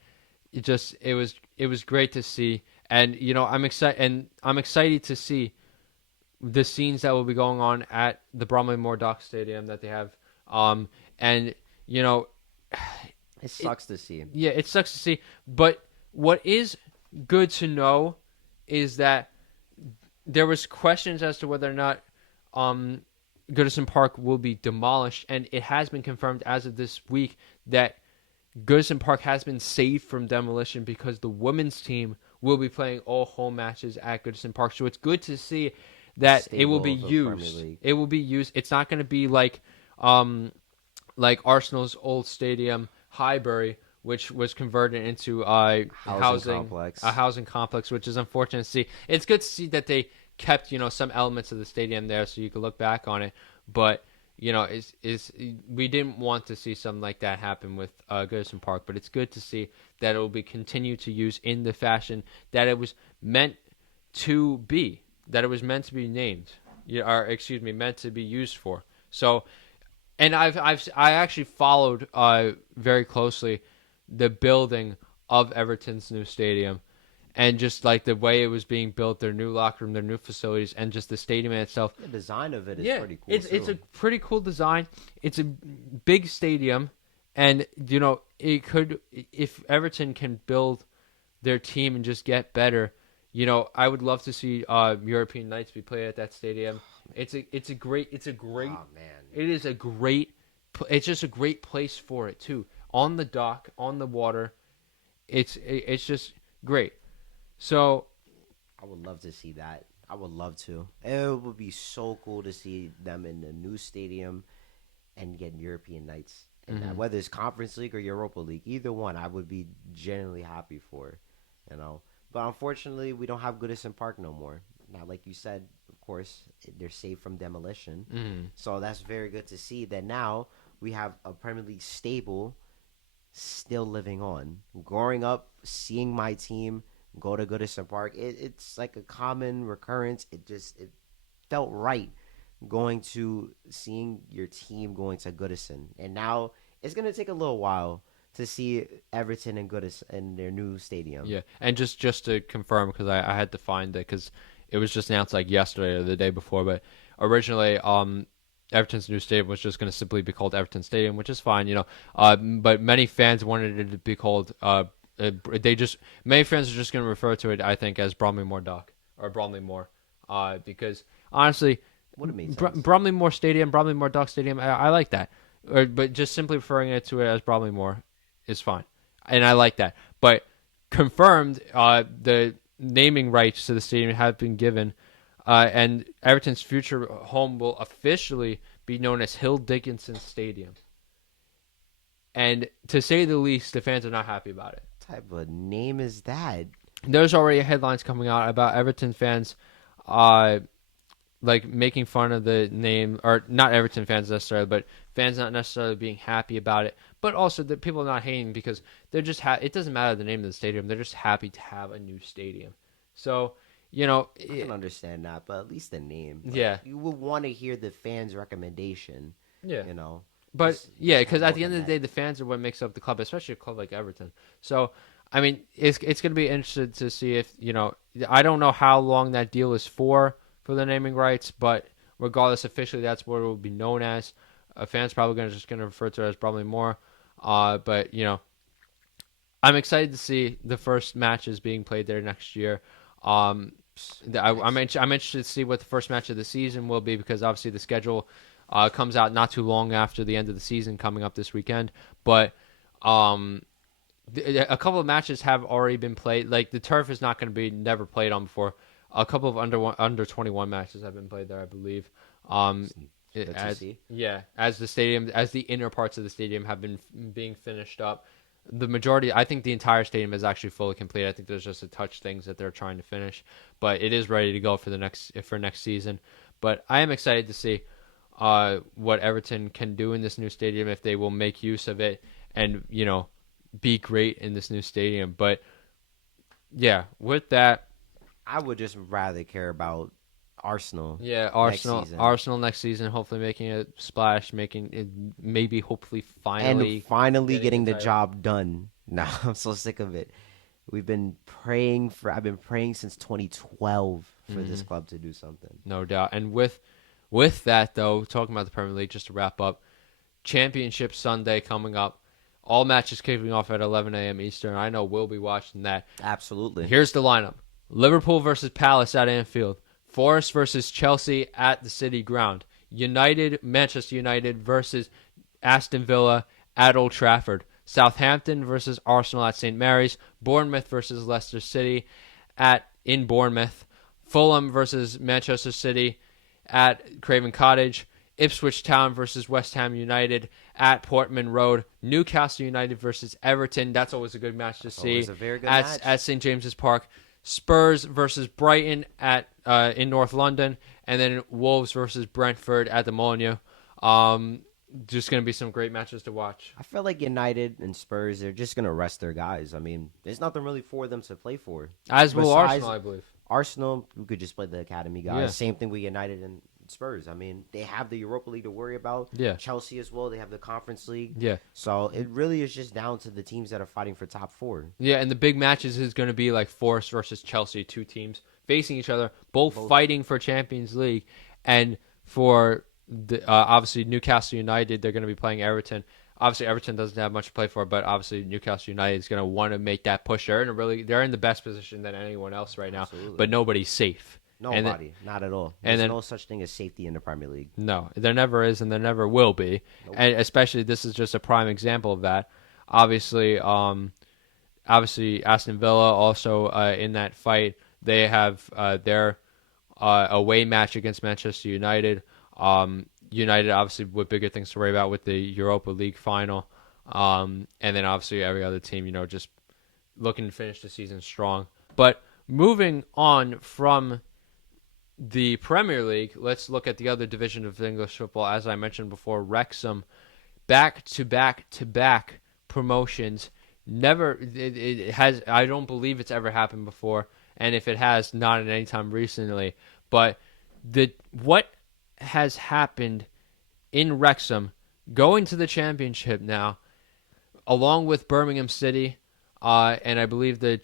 it was great to see. And I'm excited to see the scenes that will be going on at the Bromley Moore Dock Stadium that they have. And It sucks to see. Yeah, it sucks to see. But what is good to know is that there was questions as to whether or not Goodison Park will be demolished, and it has been confirmed as of this week that Goodison Park has been saved from demolition because the women's team will be playing all home matches at Goodison Park. So it's good to see that it will be used. It will be used. It's not going to be like Arsenal's old stadium, Highbury, which was converted into a housing complex, which is unfortunate to see. It's good to see that they kept some elements of the stadium there, so you could look back on it. But we didn't want to see something like that happen with Goodison Park. But it's good to see that it will be continued to use in the fashion that it was meant to be, that it was meant to be named, meant to be used for. So, and I actually followed very closely the building of Everton's new stadium, and just like the way it was being built, their new locker room, their new facilities, and just the stadium in itself. The design of it is pretty cool. It's a pretty cool design. It's a big stadium, and it could, if Everton can build their team and just get better. I would love to see European nights be played at that stadium. It's a great. Oh man! It is a great. It's just a great place for it too. On the dock, on the water, it's just great. So, I would love to see that. I would love to. It would be so cool to see them in the new stadium and get European nights. And whether it's Conference League or Europa League, either one, I would be genuinely happy for. But unfortunately, we don't have Goodison Park no more. Now, like you said, of course, they're saved from demolition. Mm-hmm. So that's very good to see that now we have a Premier League stable still living on. Growing up, seeing my team go to Goodison Park, it's like a common recurrence. It felt right seeing your team going to Goodison. And now it's going to take a little while to see Everton and Goodison in their new stadium. Yeah, and just to confirm, because I had to find it, because it was just announced like yesterday or the day before, but originally Everton's new stadium was just going to simply be called Everton Stadium, which is fine, but many fans wanted it to be called many fans are just going to refer to it, I think, as Bromley Moore Dock or Bromley Moore, because honestly, Bromley Moore Stadium, Bromley Moore Dock Stadium, I like that, but just simply referring to it as Bromley Moore is fine, and I like that. But confirmed, the naming rights to the stadium have been given, and Everton's future home will officially be known as Hill Dickinson Stadium. And to say the least, the fans are not happy about it. What type of name is that? There's already headlines coming out about Everton fans, making fun of the name, or not Everton fans necessarily, but fans not necessarily being happy about it, but also that people are not hating because they're just it doesn't matter the name of the stadium, they're just happy to have a new stadium. So, I can understand that, but at least the name. Yeah. You would want to hear the fans' recommendation. Yeah. But because at the end of the day, the fans are what makes up the club, especially a club like Everton. So, I mean, it's going to be interesting to see if, I don't know how long that deal is for the naming rights, but regardless, officially, that's what it will be known as. Fans probably just going to refer to it as Bromley Moore. But, I'm excited to see the first matches being played there next year. I'm interested to see what the first match of the season will be, because obviously the schedule comes out not too long after the end of the season coming up this weekend. But a couple of matches have already been played. Like, the turf is not going to be never played on before. A couple of under 21 matches have been played there, I believe. As the inner parts of the stadium have been being finished up. The majority, I think the entire stadium is actually fully complete. I think there's just a touch things that they're trying to finish, but it is ready to go for next season. But I am excited to see what Everton can do in this new stadium, if they will make use of it and, be great in this new stadium. But yeah, with that, I would just rather care about Arsenal. Yeah, next Arsenal. season. Arsenal next season, hopefully making a splash, making it, maybe hopefully finally And finally getting the title. job done. Now I'm so sick of it. I've been praying since 2012 for this club to do something. No doubt. And with that though, talking about the Premier League, just to wrap up, Championship Sunday coming up. All matches kicking off at 11 a.m. Eastern. I know we'll be watching that. Absolutely. Here's the lineup. Liverpool versus Palace at Anfield. Forest versus Chelsea at the City Ground. Manchester United versus Aston Villa at Old Trafford. Southampton versus Arsenal at St. Mary's. Bournemouth versus Leicester City in Bournemouth. Fulham versus Manchester City at Craven Cottage. Ipswich Town versus West Ham United at Portman Road. Newcastle United versus Everton. That's always a good match to see. Always a very good match. At St. James's Park. Spurs versus Brighton in North London, and then Wolves versus Brentford at the Molineux. Just going to be some great matches to watch. I feel like United and Spurs, they're just going to rest their guys. I mean, there's nothing really for them to play for. As will Arsenal, I believe. Arsenal, we could just play the academy guys. Yeah. Same thing with United and Spurs. I mean, they have the Europa League to worry about. Yeah. Chelsea as well. They have the Conference League. Yeah. So it really is just down to the teams that are fighting for top four. Yeah, and the big matches is going to be like Forest versus Chelsea, two teams facing each other, both fighting for Champions League. And for the obviously Newcastle United, they're going to be playing Everton. Obviously, Everton doesn't have much to play for, but obviously Newcastle United is going to want to make that push. They're in the best position than anyone else right now, Absolutely. But nobody's safe. Nobody, not at all. There's no such thing as safety in the Premier League. No, there never is, and there never will be. Nope. And especially, this is just a prime example of that. Obviously, Aston Villa also in that fight. They have their away match against Manchester United. United obviously with bigger things to worry about with the Europa League final, and then obviously every other team, just looking to finish the season strong. But moving on from the Premier League, let's look at the other division of English football. As I mentioned before, Wrexham, back-to-back promotions. It has. I don't believe it's ever happened before, and if it has, not at any time recently. But what has happened in Wrexham, going to the Championship now, along with Birmingham City. And I believe the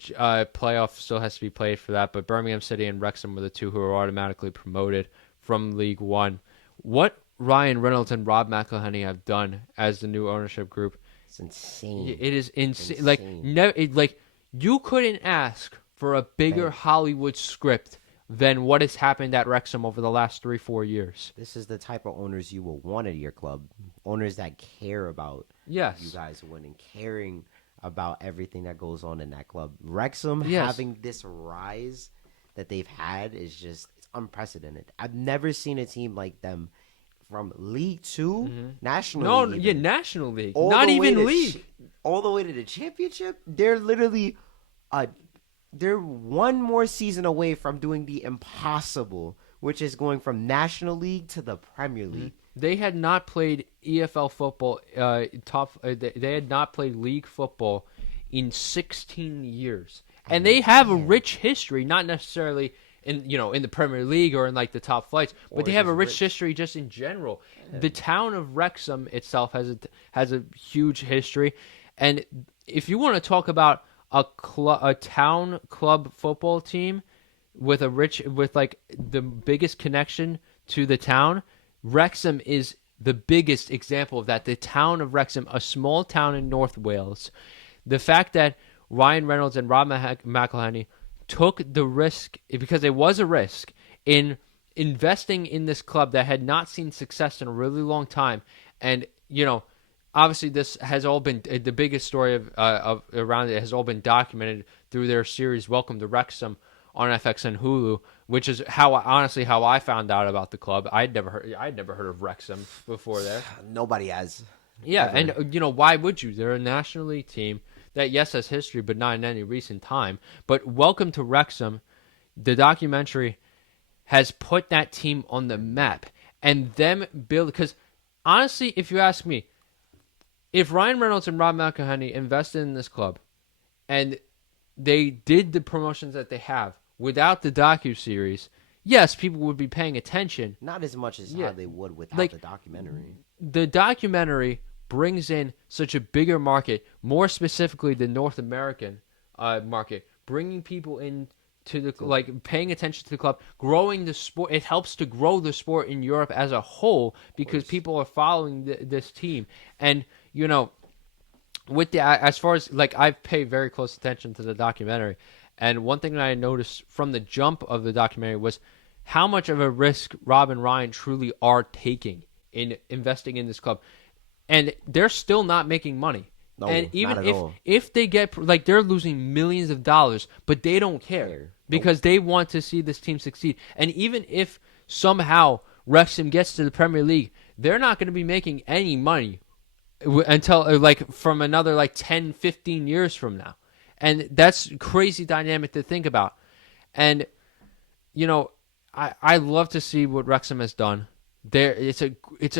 playoff still has to be played for that, but Birmingham City and Wrexham were the two who were automatically promoted from League One. What Ryan Reynolds and Rob McElhenney have done as the new ownership group, it's insane. It is insane. Like you couldn't ask for a bigger Hollywood script than what has happened at Wrexham over the last 3-4 years. This is the type of owners you will want at your club. Owners that care about you guys winning, caring about everything that goes on in that club. Wrexham having this rise that they've had is just it's unprecedented. I've never seen a team like them from League Two, National League. No, National League. Not even League. All the way to the Championship. They're literally they're one more season away from doing the impossible, which is going from National League to the Premier League. They had not played EFL football. They had not played league football in 16 years, and they have a rich history. Not necessarily in the Premier League or in like the top flights, but they have a rich history just in general. Yeah. The town of Wrexham itself has a huge history, and if you want to talk about a town club football team with the biggest connection to the town. Wrexham is the biggest example of that. The town of Wrexham, a small town in North Wales. The fact that Ryan Reynolds and Rob McElhenney took the risk, because it was a risk, in investing in this club that had not seen success in a really long time. And, obviously this has all been, the biggest story of around it has all been documented through their series Welcome to Wrexham on FX and Hulu, which is how I found out about the club. I'd never heard of Wrexham before there. Nobody has. Yeah, ever. And why would you? They're a National League team that has history, but not in any recent time. But Welcome to Wrexham, the documentary, has put that team on the map, and them build. Because honestly, if you ask me, if Ryan Reynolds and Rob McElhenney invested in this club, and they did the promotions that they have, without the docuseries, yes, people would be paying attention. Not as much as how they would without Like, the documentary. The documentary brings in such a bigger market, more specifically the North American market, bringing people in to the like paying attention to the club, growing the sport. It helps to grow the sport in Europe as a whole because people are following this team. And with the as far as like I've paid very close attention to the documentary, and one thing that I noticed from the jump of the documentary was how much of a risk Rob and Ryan truly are taking in investing in this club, and they're still not making money. No, and even not at all. if they get like they're losing millions of dollars, but they don't care because they want to see this team succeed. And even if somehow Wrexham gets to the Premier League, they're not going to be making any money until like from another like 10, 15 years from now. And that's crazy dynamic to think about. And I love to see what Wrexham has done. It's just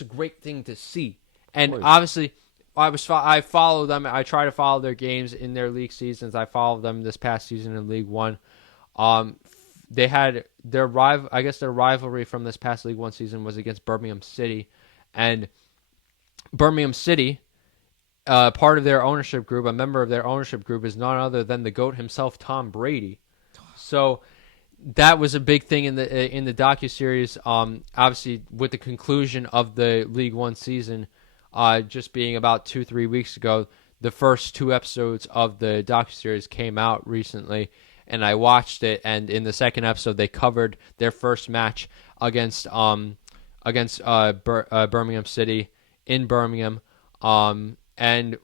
a great thing to see. And obviously, I follow them. I try to follow their games in their league seasons. I followed them this past season in League One. They had their rivalry from this past League One season was against Birmingham City, and Birmingham City, part of their ownership group, a member of their ownership group, is none other than the GOAT himself, Tom Brady. So that was a big thing in the docuseries. Obviously, with the conclusion of the League One season, just being about 2-3 weeks ago, the first 2 episodes of the docuseries came out recently, and I watched it. And in the second episode, they covered their first match against Birmingham City in Birmingham, and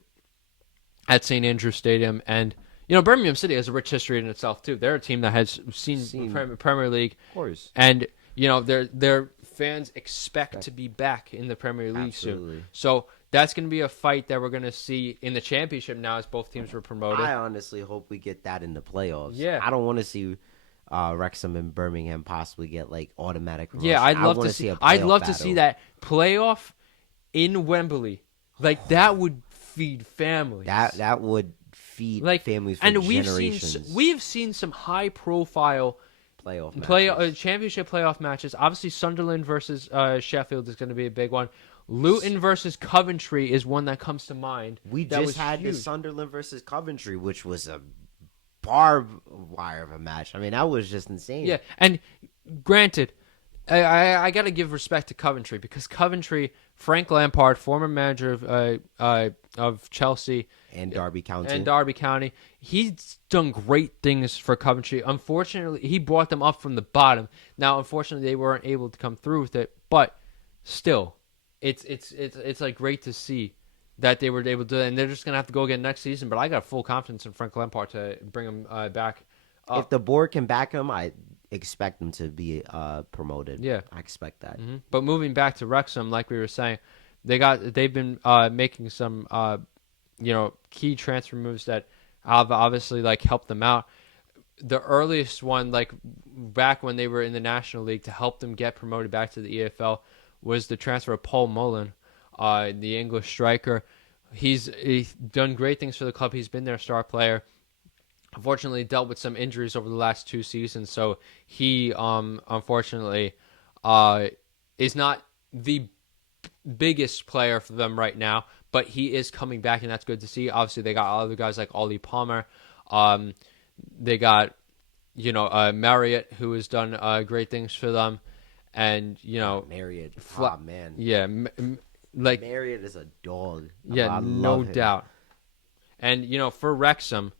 at St. Andrews Stadium. And Birmingham City has a rich history in itself too. They're a team that has seen Premier League, of course, and their fans expect to be back in the Premier League soon. So that's going to be a fight that we're going to see in the championship now as both teams were promoted. I honestly hope we get that in the playoffs. Yeah, I don't want to see Wrexham and Birmingham possibly get like automatic promotion. Yeah, I'd love to see. I'd love to see that playoff in Wembley. Like that would feed families. That would feed families for generations. We've seen some high profile championship playoff matches. Obviously, Sunderland versus Sheffield is going to be a big one. Luton versus Coventry is one that comes to mind. We just had the Sunderland versus Coventry, which was a barbed wire of a match. I mean, that was just insane. Yeah, and granted, I got to give respect to Coventry because Coventry, Frank Lampard, former manager of Chelsea and Derby County, he's done great things for Coventry. Unfortunately, he brought them up from the bottom. Now, unfortunately, they weren't able to come through with it, but still, it's like great to see that they were able to do that, and they're just gonna have to go again next season. But I got full confidence in Frank Lampard to bring him back. If the board can back him, I expect them to be promoted. Yeah, I expect that. Mm-hmm. But moving back to Wrexham, like we were saying, they've been making some key transfer moves that have obviously like helped them out. The earliest one, like back when they were in the National League, to help them get promoted back to the EFL, was the transfer of Paul Mullen, the English striker. He's done great things for the club. He's been their star player. Unfortunately, dealt with some injuries over the last 2 seasons, so he unfortunately is not the biggest player for them right now, but he is coming back, and that's good to see. Obviously, they got other guys like Ollie Palmer. They got Marriott, who has done great things for them, and Marriott. Man, yeah, Marriott is a dog. Yeah, no doubt. And for Wrexham.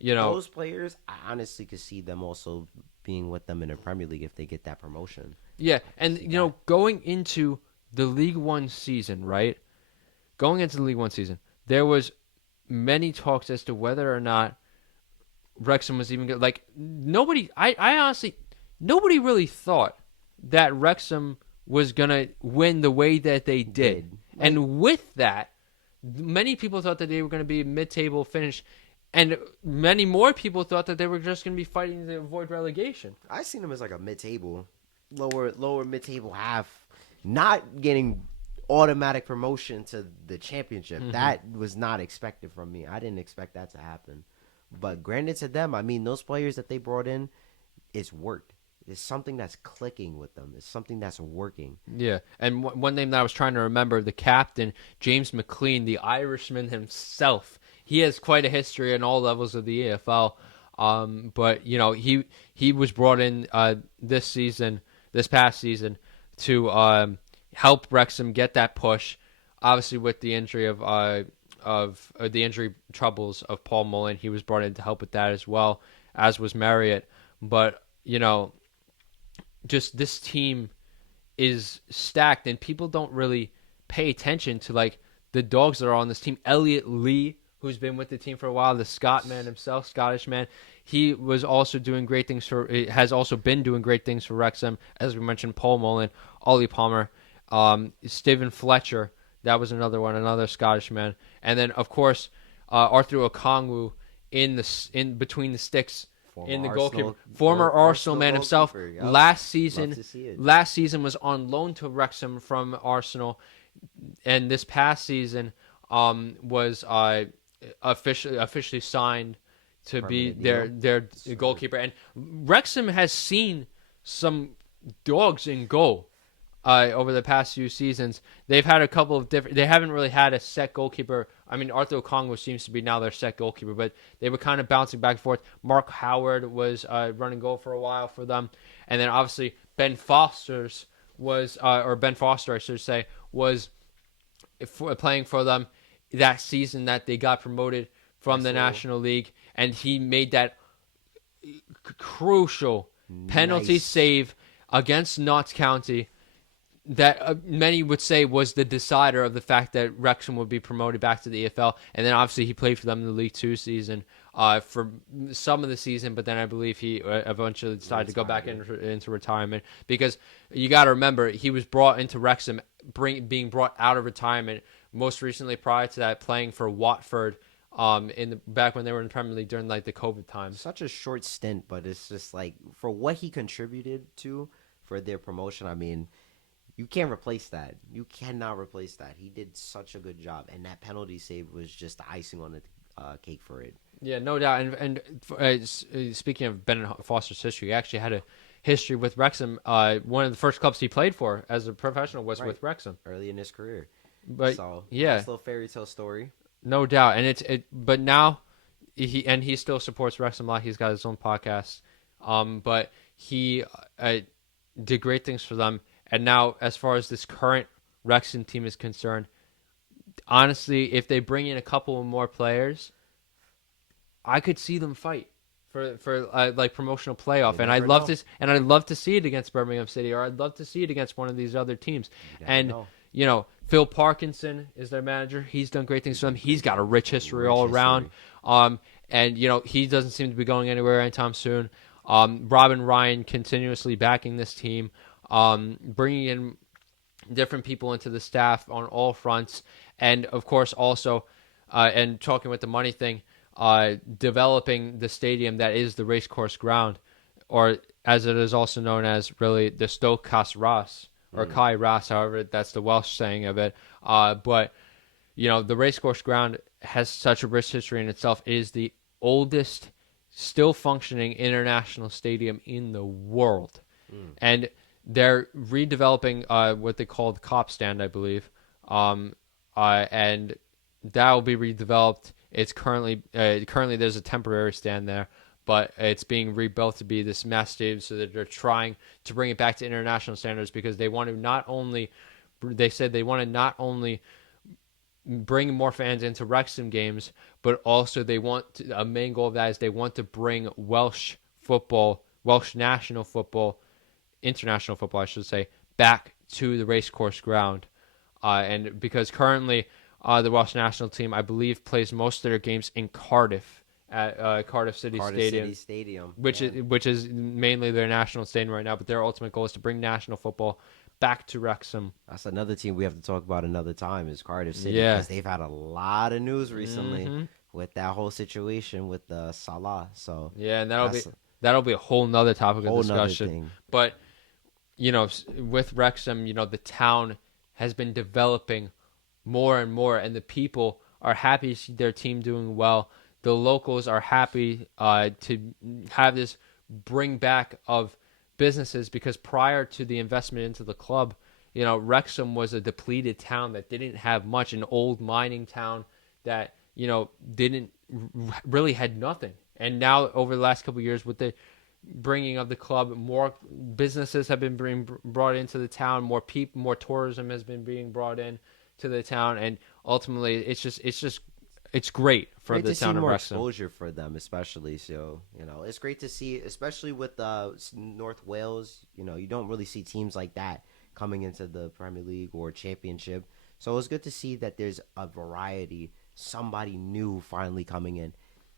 Those players, I honestly could see them also being with them in the Premier League if they get that promotion. Yeah, and going into the League One season, right? Going into the League One season, there was many talks as to whether or not Wrexham was even good. Like nobody, I honestly, nobody really thought that Wrexham was gonna win the way that they did. And with that, many people thought that they were gonna be a mid-table finish. And many more people thought that they were just going to be fighting to avoid relegation. I seen them as like a mid-table, lower mid-table half, not getting automatic promotion to the championship. Mm-hmm. That was not expected from me. I didn't expect that to happen. But granted to them, I mean, those players that they brought in, it's worked. It's something that's clicking with them. It's something that's working. Yeah, and one name that I was trying to remember, the captain, James McLean, the Irishman himself. He has quite a history in all levels of the EFL. But he was brought in this past season, to help Wrexham get that push. Obviously, with the injury of the injury troubles of Paul Mullen, he was brought in to help with that as well, as was Marriott. But just this team is stacked, and people don't really pay attention to like the dogs that are on this team. Elliot Lee, who's been with the team for a while, the Scottish man, he was also doing great things has also been doing great things for Wrexham. As we mentioned, Paul Mullen, Ollie Palmer, Stephen Fletcher, that was another Scottish man, and then of course Arthur Okongwu in between the sticks. In the goalkeeper, former Arsenal man himself. Yep. Last season was on loan to Wrexham from Arsenal, and this past season was officially signed to be their goalkeeper. And Wrexham has seen some dogs in goal over the past few seasons. They've had a couple of different. They haven't really had a set goalkeeper. I mean, Arthur Okongwu seems to be now their set goalkeeper, but they were kind of bouncing back and forth. Mark Howard was running goal for a while for them, and then obviously Ben Foster, I should say, was playing for them that season that they got promoted from the National League, and he made that crucial penalty save against Notts County that many would say was the decider of the fact that Wrexham would be promoted back to the EFL. And then obviously he played for them in the League Two season for some of the season, but then I believe he eventually decided to go back into retirement, because you got to remember he was brought into Wrexham, being brought out of retirement, most recently prior to that playing for Watford back when they were in the Premier League during like the COVID times. Such a short stint, but it's just like for what he contributed to for their promotion, I mean, you can't replace that. You cannot replace that. He did such a good job, and that penalty save was just the icing on the cake for it. Yeah, no doubt. And speaking of Ben Foster's history, he actually had a history with Wrexham. One of the first clubs he played for as a professional was with Wrexham early in his career. But so, yeah, nice little fairy tale story. No doubt, and but now he still supports Wrexham a lot. He's got his own podcast, but he did great things for them. And now, as far as this current Wrexham team is concerned, honestly, if they bring in a couple more players, I could see them fight for like promotional playoff. And I'd love to see it against Birmingham City, or I'd love to see it against one of these other teams. And Phil Parkinson is their manager. He's done great things for them. He's got a rich history all around. And he doesn't seem to be going anywhere anytime soon. Robin Ryan continuously backing this team. Bringing in different people into the staff on all fronts, and of course also, and talking with the money thing, developing the stadium that is the racecourse ground, or as it is also known as really the Stoke Cas Ras, or Kai Ras, however that's the Welsh saying of it. But the racecourse ground has such a rich history in itself. It is the oldest still functioning international stadium in the world, and they're redeveloping what they call the Cop Stand, I believe, and that will be redeveloped. It's currently there's a temporary stand there, but it's being rebuilt to be this mass stadium, so that they're trying to bring it back to international standards, because they want to not only bring more fans into Wrexham games, but also a main goal of that is they want to bring Welsh national football, international football, I should say, back to the racecourse ground. And because currently the Welsh national team, I believe, plays most of their games in Cardiff at Cardiff City Stadium, which is mainly their national stadium right now. But their ultimate goal is to bring national football back to Wrexham. That's another team we have to talk about another time, is Cardiff City, because they've had a lot of news recently with that whole situation with Salah. So yeah, and that'll be a whole nother topic of discussion. But with Wrexham, the town has been developing more and more, and the people are happy to see their team doing well. the locals are happy to have this bring back of businesses, because prior to the investment into the club, Wrexham was a depleted town that didn't have much, an old mining town that, didn't really had nothing. And now over the last couple of years with the bringing of the club, more businesses have been brought into the town, more people, more tourism has been being brought in to the town, and ultimately it's great for great the to town see of more Wrexham. exposure for them, especially. So it's great to see, especially with North Wales. You don't really see teams like that coming into the Premier League or Championship. So it's good to see that there's a variety, somebody new finally coming in.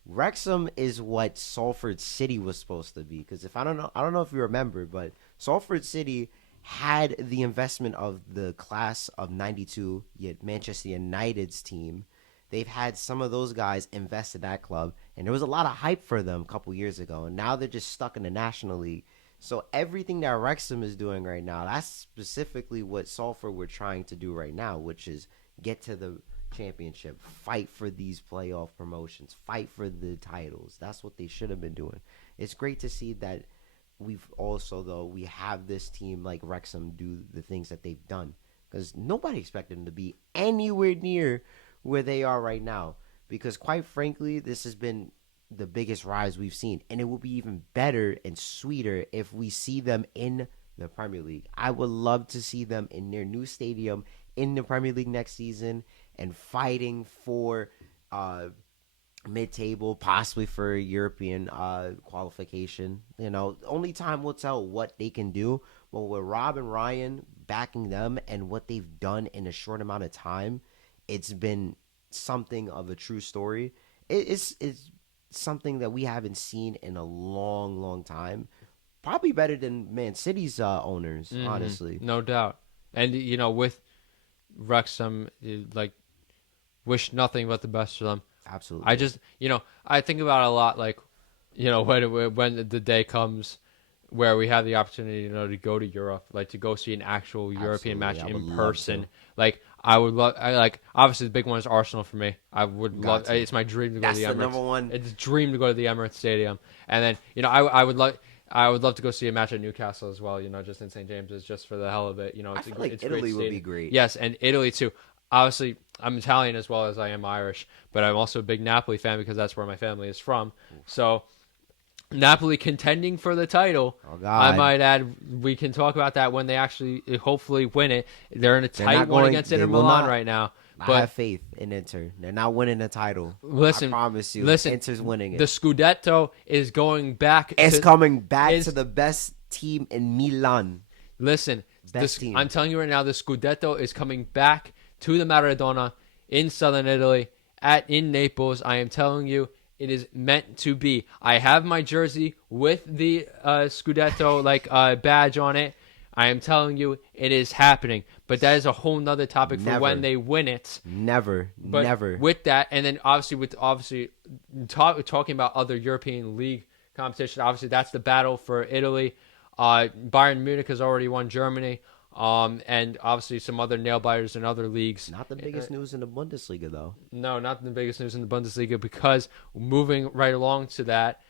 Wrexham is what Salford City was supposed to be, because I don't know if you remember, but Salford City had the investment of the class of '92, yet Manchester United's team. They've had some of those guys invest in that club, and there was a lot of hype for them a couple years ago, and now they're just stuck in the National League. So everything that Wrexham is doing right now, that's specifically what Salford were trying to do right now, which is get to the championship, fight for these playoff promotions, fight for the titles. That's what they should have been doing. It's great to see that we have this team like Wrexham do the things that they've done, because nobody expected them to be anywhere near where they are right now, because quite frankly, this has been the biggest rise we've seen, and it will be even better and sweeter if we see them in the Premier League. I would love to see them in their new stadium in the Premier League next season and fighting for mid-table, possibly for European qualification. Only time will tell what they can do, but with Rob and Ryan backing them and what they've done in a short amount of time, it's been something of a true story. It's something that we haven't seen in a long, long time. Probably better than Man City's owners, honestly. No doubt. And, with Wrexham, wish nothing but the best for them. Absolutely. I just, I think about it a lot, when the day comes where we have the opportunity, to go to Europe, to go see an actual European match in person. I would love. Obviously the big one is Arsenal for me. I would love. to. It's my dream to go That's to the the Emirates. number one. It's a dream to go to the Emirates Stadium, and then I would love. I would love to go see a match at Newcastle as well. Just in St James's, just for the hell of it. I feel like Italy would be great. Yes, and Italy too. Obviously, I'm Italian as well as I am Irish, but I'm also a big Napoli fan because that's where my family is from. So, Napoli contending for the title. Oh, God. I might add, we can talk about that when they actually hopefully win it. They're in a tight one against Inter Milan right now. But I have faith in Inter. They're not winning the title. Listen, I promise you. Listen, Inter's winning it. The Scudetto is going back. It's coming back to the best team in Milan. Listen, Best team. I'm telling you right now, the Scudetto is coming back to the Maradona in southern Italy, in Naples. I am telling you, it is meant to be. I have my jersey with the Scudetto badge on it. I am telling you, it is happening. But that is a whole nother topic for when they win it. Never. With that, and then obviously talking about other European League competition, obviously that's the battle for Italy. Bayern Munich has already won Germany. And obviously some other nail biters in other leagues. Not the biggest news in the Bundesliga, though. No, not the biggest news in the Bundesliga, because moving right along to that,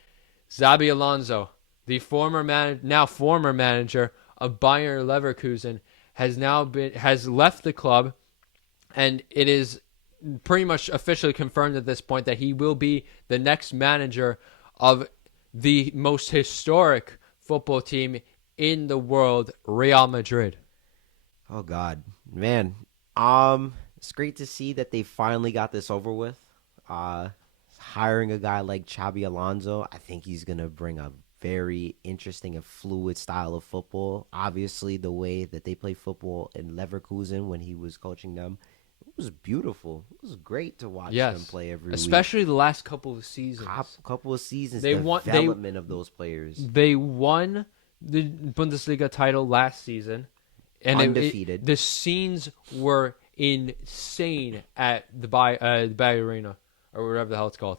Xabi Alonso, the former manager of Bayer Leverkusen, has left the club, and it is pretty much officially confirmed at this point that he will be the next manager of the most historic football team in the world, Real Madrid. Oh, God. Man. It's great to see that they finally got this over with. Hiring a guy like Xabi Alonso, I think he's going to bring a very interesting and fluid style of football. Obviously, the way that they play football in Leverkusen when he was coaching them, it was beautiful. It was great to watch them play every week. Especially the last couple of seasons. Development of those players. They won the Bundesliga title last season, and undefeated. The scenes were insane at the Bay Arena, or whatever the hell it's called.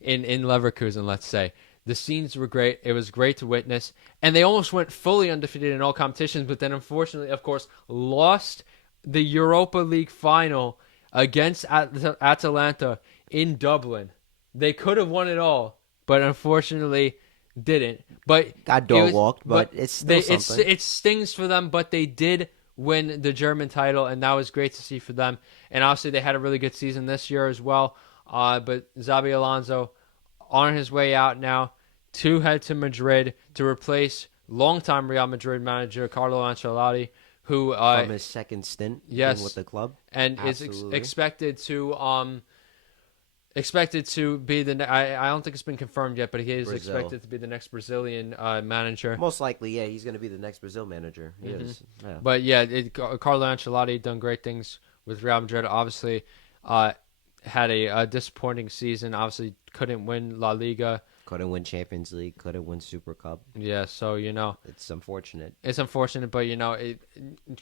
In Leverkusen, let's say. The scenes were great. It was great to witness, and they almost went fully undefeated in all competitions, but then unfortunately, of course, lost the Europa League final against Atalanta in Dublin. they could have won it all, but unfortunately didn't. But Got dog walked, but it's still something. It stings for them, but they did win the German title, and that was great to see for them. And obviously, they had a really good season this year as well. But Xabi Alonso on his way out now to head to Madrid to replace longtime Real Madrid manager Carlo Ancelotti, who From his second stint with the club, and Absolutely. is expected to be the. I don't think it's been confirmed yet, but he is Brazil. expected to be the next Brazilian manager. Most likely, yeah, he's going to be the next Brazil manager. He is. Yeah. But yeah, Carlo Ancelotti done great things with Real Madrid. Obviously, had a disappointing season. Obviously, couldn't win La Liga. Couldn't win Champions League. Couldn't win Super Cup. Yeah, so it's unfortunate. It's unfortunate, but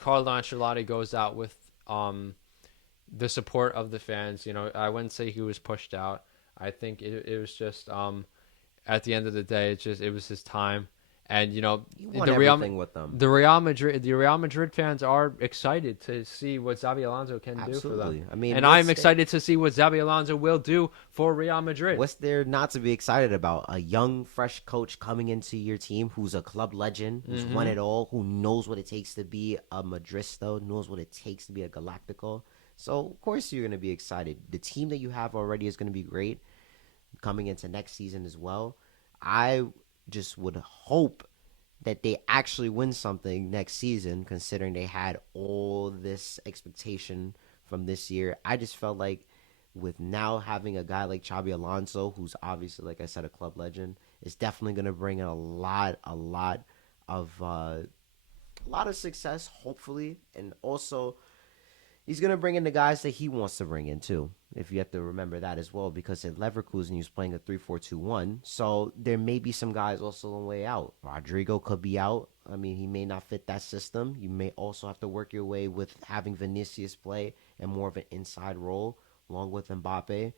Carlo Ancelotti goes out with the support of the fans. I wouldn't say he was pushed out. I think it was just at the end of the day, it was his time. And He won everything with them. the Real Madrid fans are excited to see what Xabi Alonso can do for them. I mean, and I'm excited to see what Xabi Alonso will do for Real Madrid. What's there not to be excited about? A young, fresh coach coming into your team who's a club legend, who's won it all, who knows what it takes to be a Madristo, knows what it takes to be a Galactico. So, of course, you're going to be excited. The team that you have already is going to be great coming into next season as well. I just would hope that they actually win something next season, considering they had all this expectation from this year. I just felt like with now having a guy like Xabi Alonso, who's obviously, like I said, a club legend, is definitely going to bring in a lot of success, hopefully, and also he's going to bring in the guys that he wants to bring in, too, if you have to remember that as well, because at Leverkusen, he was playing a 3-4-2-1, so there may be some guys also on the way out. Rodrigo could be out. I mean, he may not fit that system. You may also have to work your way with having Vinicius play in more of an inside role, along with Mbappe.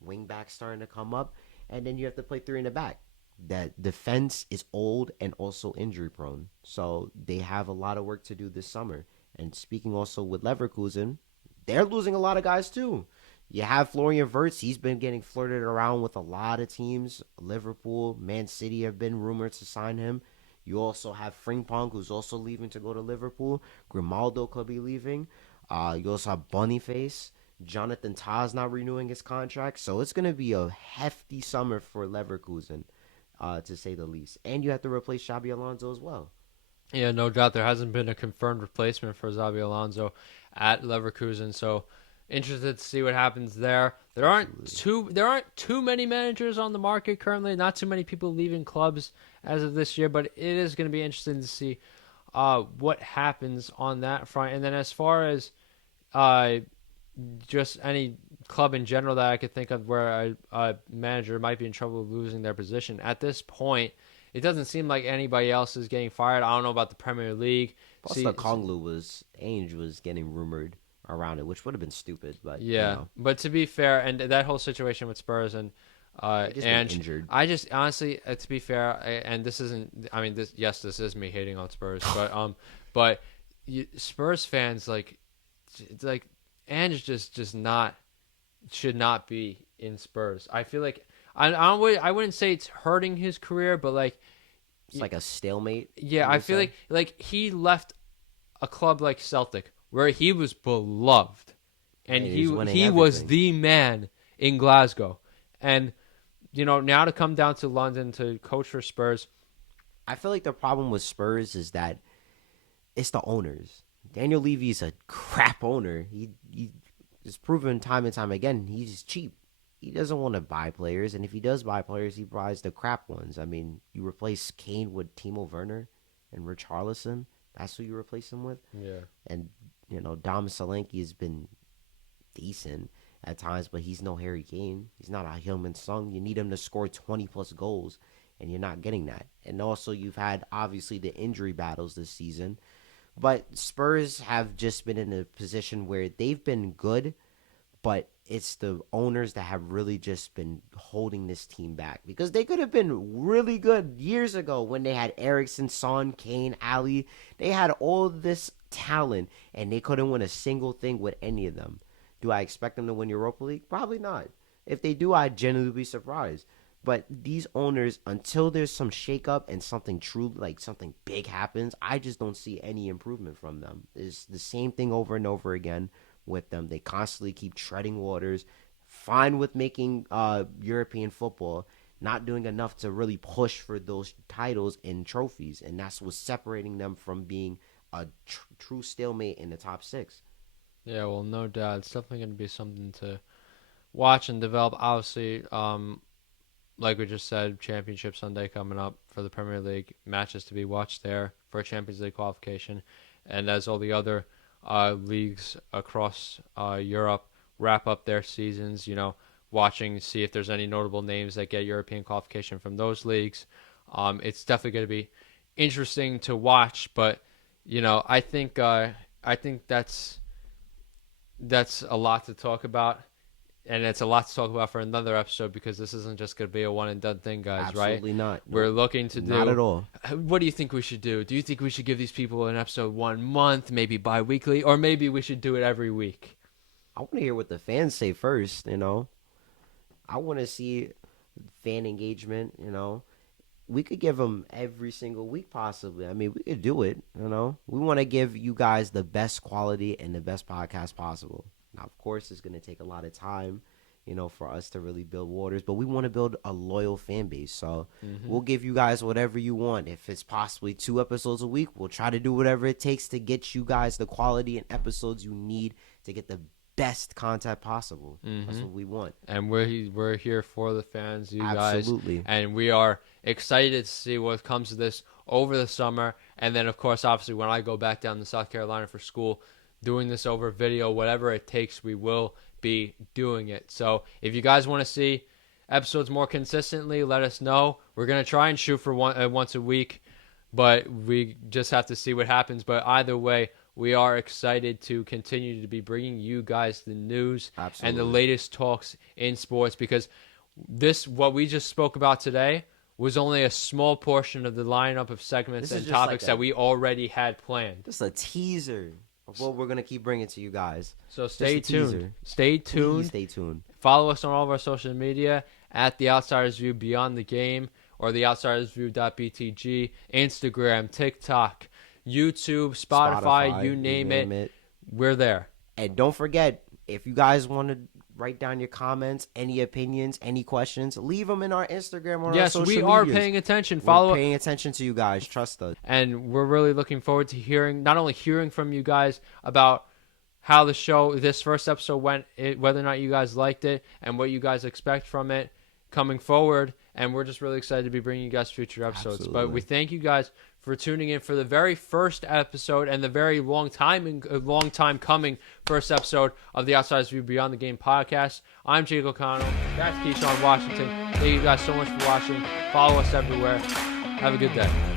Wing-back starting to come up, and then you have to play three in the back. That defense is old and also injury-prone, so they have a lot of work to do this summer. And speaking also with Leverkusen, they're losing a lot of guys too. You have Florian Wirtz. He's been getting flirted around with a lot of teams. Liverpool, Man City have been rumored to sign him. You also have Frimpong, who's also leaving to go to Liverpool. Grimaldo could be leaving. You also have Boniface. Jonathan Tah's not renewing his contract. So it's going to be a hefty summer for Leverkusen, to say the least. And you have to replace Xabi Alonso as well. Yeah, no doubt. There hasn't been a confirmed replacement for Xabi Alonso at Leverkusen, so interested to see what happens there. There aren't too many managers on the market currently. Not too many people leaving clubs as of this year, but it is going to be interesting to see what happens on that front. And then as far as just any club in general that I could think of where a manager might be in trouble losing their position at this point, it doesn't seem like anybody else is getting fired. I don't know about the Premier League. Ange was getting rumored around it, which would have been stupid. But yeah, but to be fair, and that whole situation with Spurs and Ange, injured. I just honestly, to be fair, and this isn't. I mean, this is me hating on Spurs, but Spurs fans like Ange just should not be in Spurs. I feel like. I wouldn't say it's hurting his career, but like it's like a stalemate. Yeah, I feel like he left a club like Celtic where he was beloved, and he was the man in Glasgow, and now to come down to London to coach for Spurs. I feel like the problem with Spurs is that it's the owners. Daniel Levy's a crap owner. He is proven time and time again he's cheap. He doesn't want to buy players, and if he does buy players, he buys the crap ones. I mean, you replace Kane with Timo Werner and Richarlison. That's who you replace him with. Yeah. And, Dom Solanke has been decent at times, but he's no Harry Kane. He's not a Heung-min Son. You need him to score 20-plus goals, and you're not getting that. And also, you've had, obviously, the injury battles this season. But Spurs have just been in a position where they've been good, but it's the owners that have really just been holding this team back, because they could have been really good years ago when they had Eriksen, Son, Kane, Ali. They had all this talent, and they couldn't win a single thing with any of them. Do I expect them to win Europa League? Probably not. If they do, I'd genuinely be surprised. But these owners, until there's some shakeup and something true, like something big happens, I just don't see any improvement from them. It's the same thing over and over again with them. They constantly keep treading waters, fine with making European football, not doing enough to really push for those titles and trophies. And that's what's separating them from being a true stalemate in the top 6. Yeah, well, no doubt. It's definitely going to be something to watch and develop. Obviously, like we just said, Championship Sunday coming up for the Premier League, matches to be watched there for a Champions League qualification. And as all the other leagues across Europe wrap up their seasons, watching, see if there's any notable names that get European qualification from those leagues. It's definitely going to be interesting to watch, but I think that's a lot to talk about. And it's a lot to talk about for another episode because this isn't just going to be a one-and-done thing, guys, Absolutely right? Absolutely not. We're looking to do... Not at all. What do you think we should do? Do you think we should give these people an episode 1 month, maybe bi-weekly, or maybe we should do it every week? I want to hear what the fans say first, I want to see fan engagement, We could give them every single week, possibly. I mean, we could do it, We want to give you guys the best quality and the best podcast possible. Now, of course, it's going to take a lot of time, for us to really build waters. But we want to build a loyal fan base. So we'll give you guys whatever you want. If it's possibly 2 episodes a week, we'll try to do whatever it takes to get you guys the quality and episodes you need to get the best content possible. That's what we want. And we're here for the fans, you guys. Absolutely. And we are excited to see what comes of this over the summer. And then, of course, obviously, when I go back down to South Carolina for school, doing this over video, whatever it takes, we will be doing it. So if you guys want to see episodes more consistently, let us know. We're going to try and shoot for once a week, but we just have to see what happens. But either way, we are excited to continue to be bringing you guys the news and the latest talks in sports, because what we just spoke about today was only a small portion of the lineup of segments and topics that we already had planned. Just a teaser of what we're going to keep bringing to you guys. So stay tuned. Stay tuned. Please stay tuned. Follow us on all of our social media at The Outsiders View Beyond the Game or TheOutsidersView.btg, Instagram, TikTok, YouTube, Spotify, you name it. We're there. And don't forget, if you guys want to write down your comments, any opinions, any questions, leave them in our Instagram or our social media. Yes, we are paying attention. We're paying attention to you guys. Trust us. And we're really looking forward to not only hearing from you guys about how this first episode went, whether or not you guys liked it, and what you guys expect from it coming forward. And we're just really excited to be bringing you guys future episodes. Absolutely. But we thank you guys for tuning in for the very first episode and the very long time coming first episode of the Outsiders View Beyond the Game podcast. I'm Jake O'Connell. That's Keyshawn Washington. Thank you guys so much for watching. Follow us everywhere. Have a good day.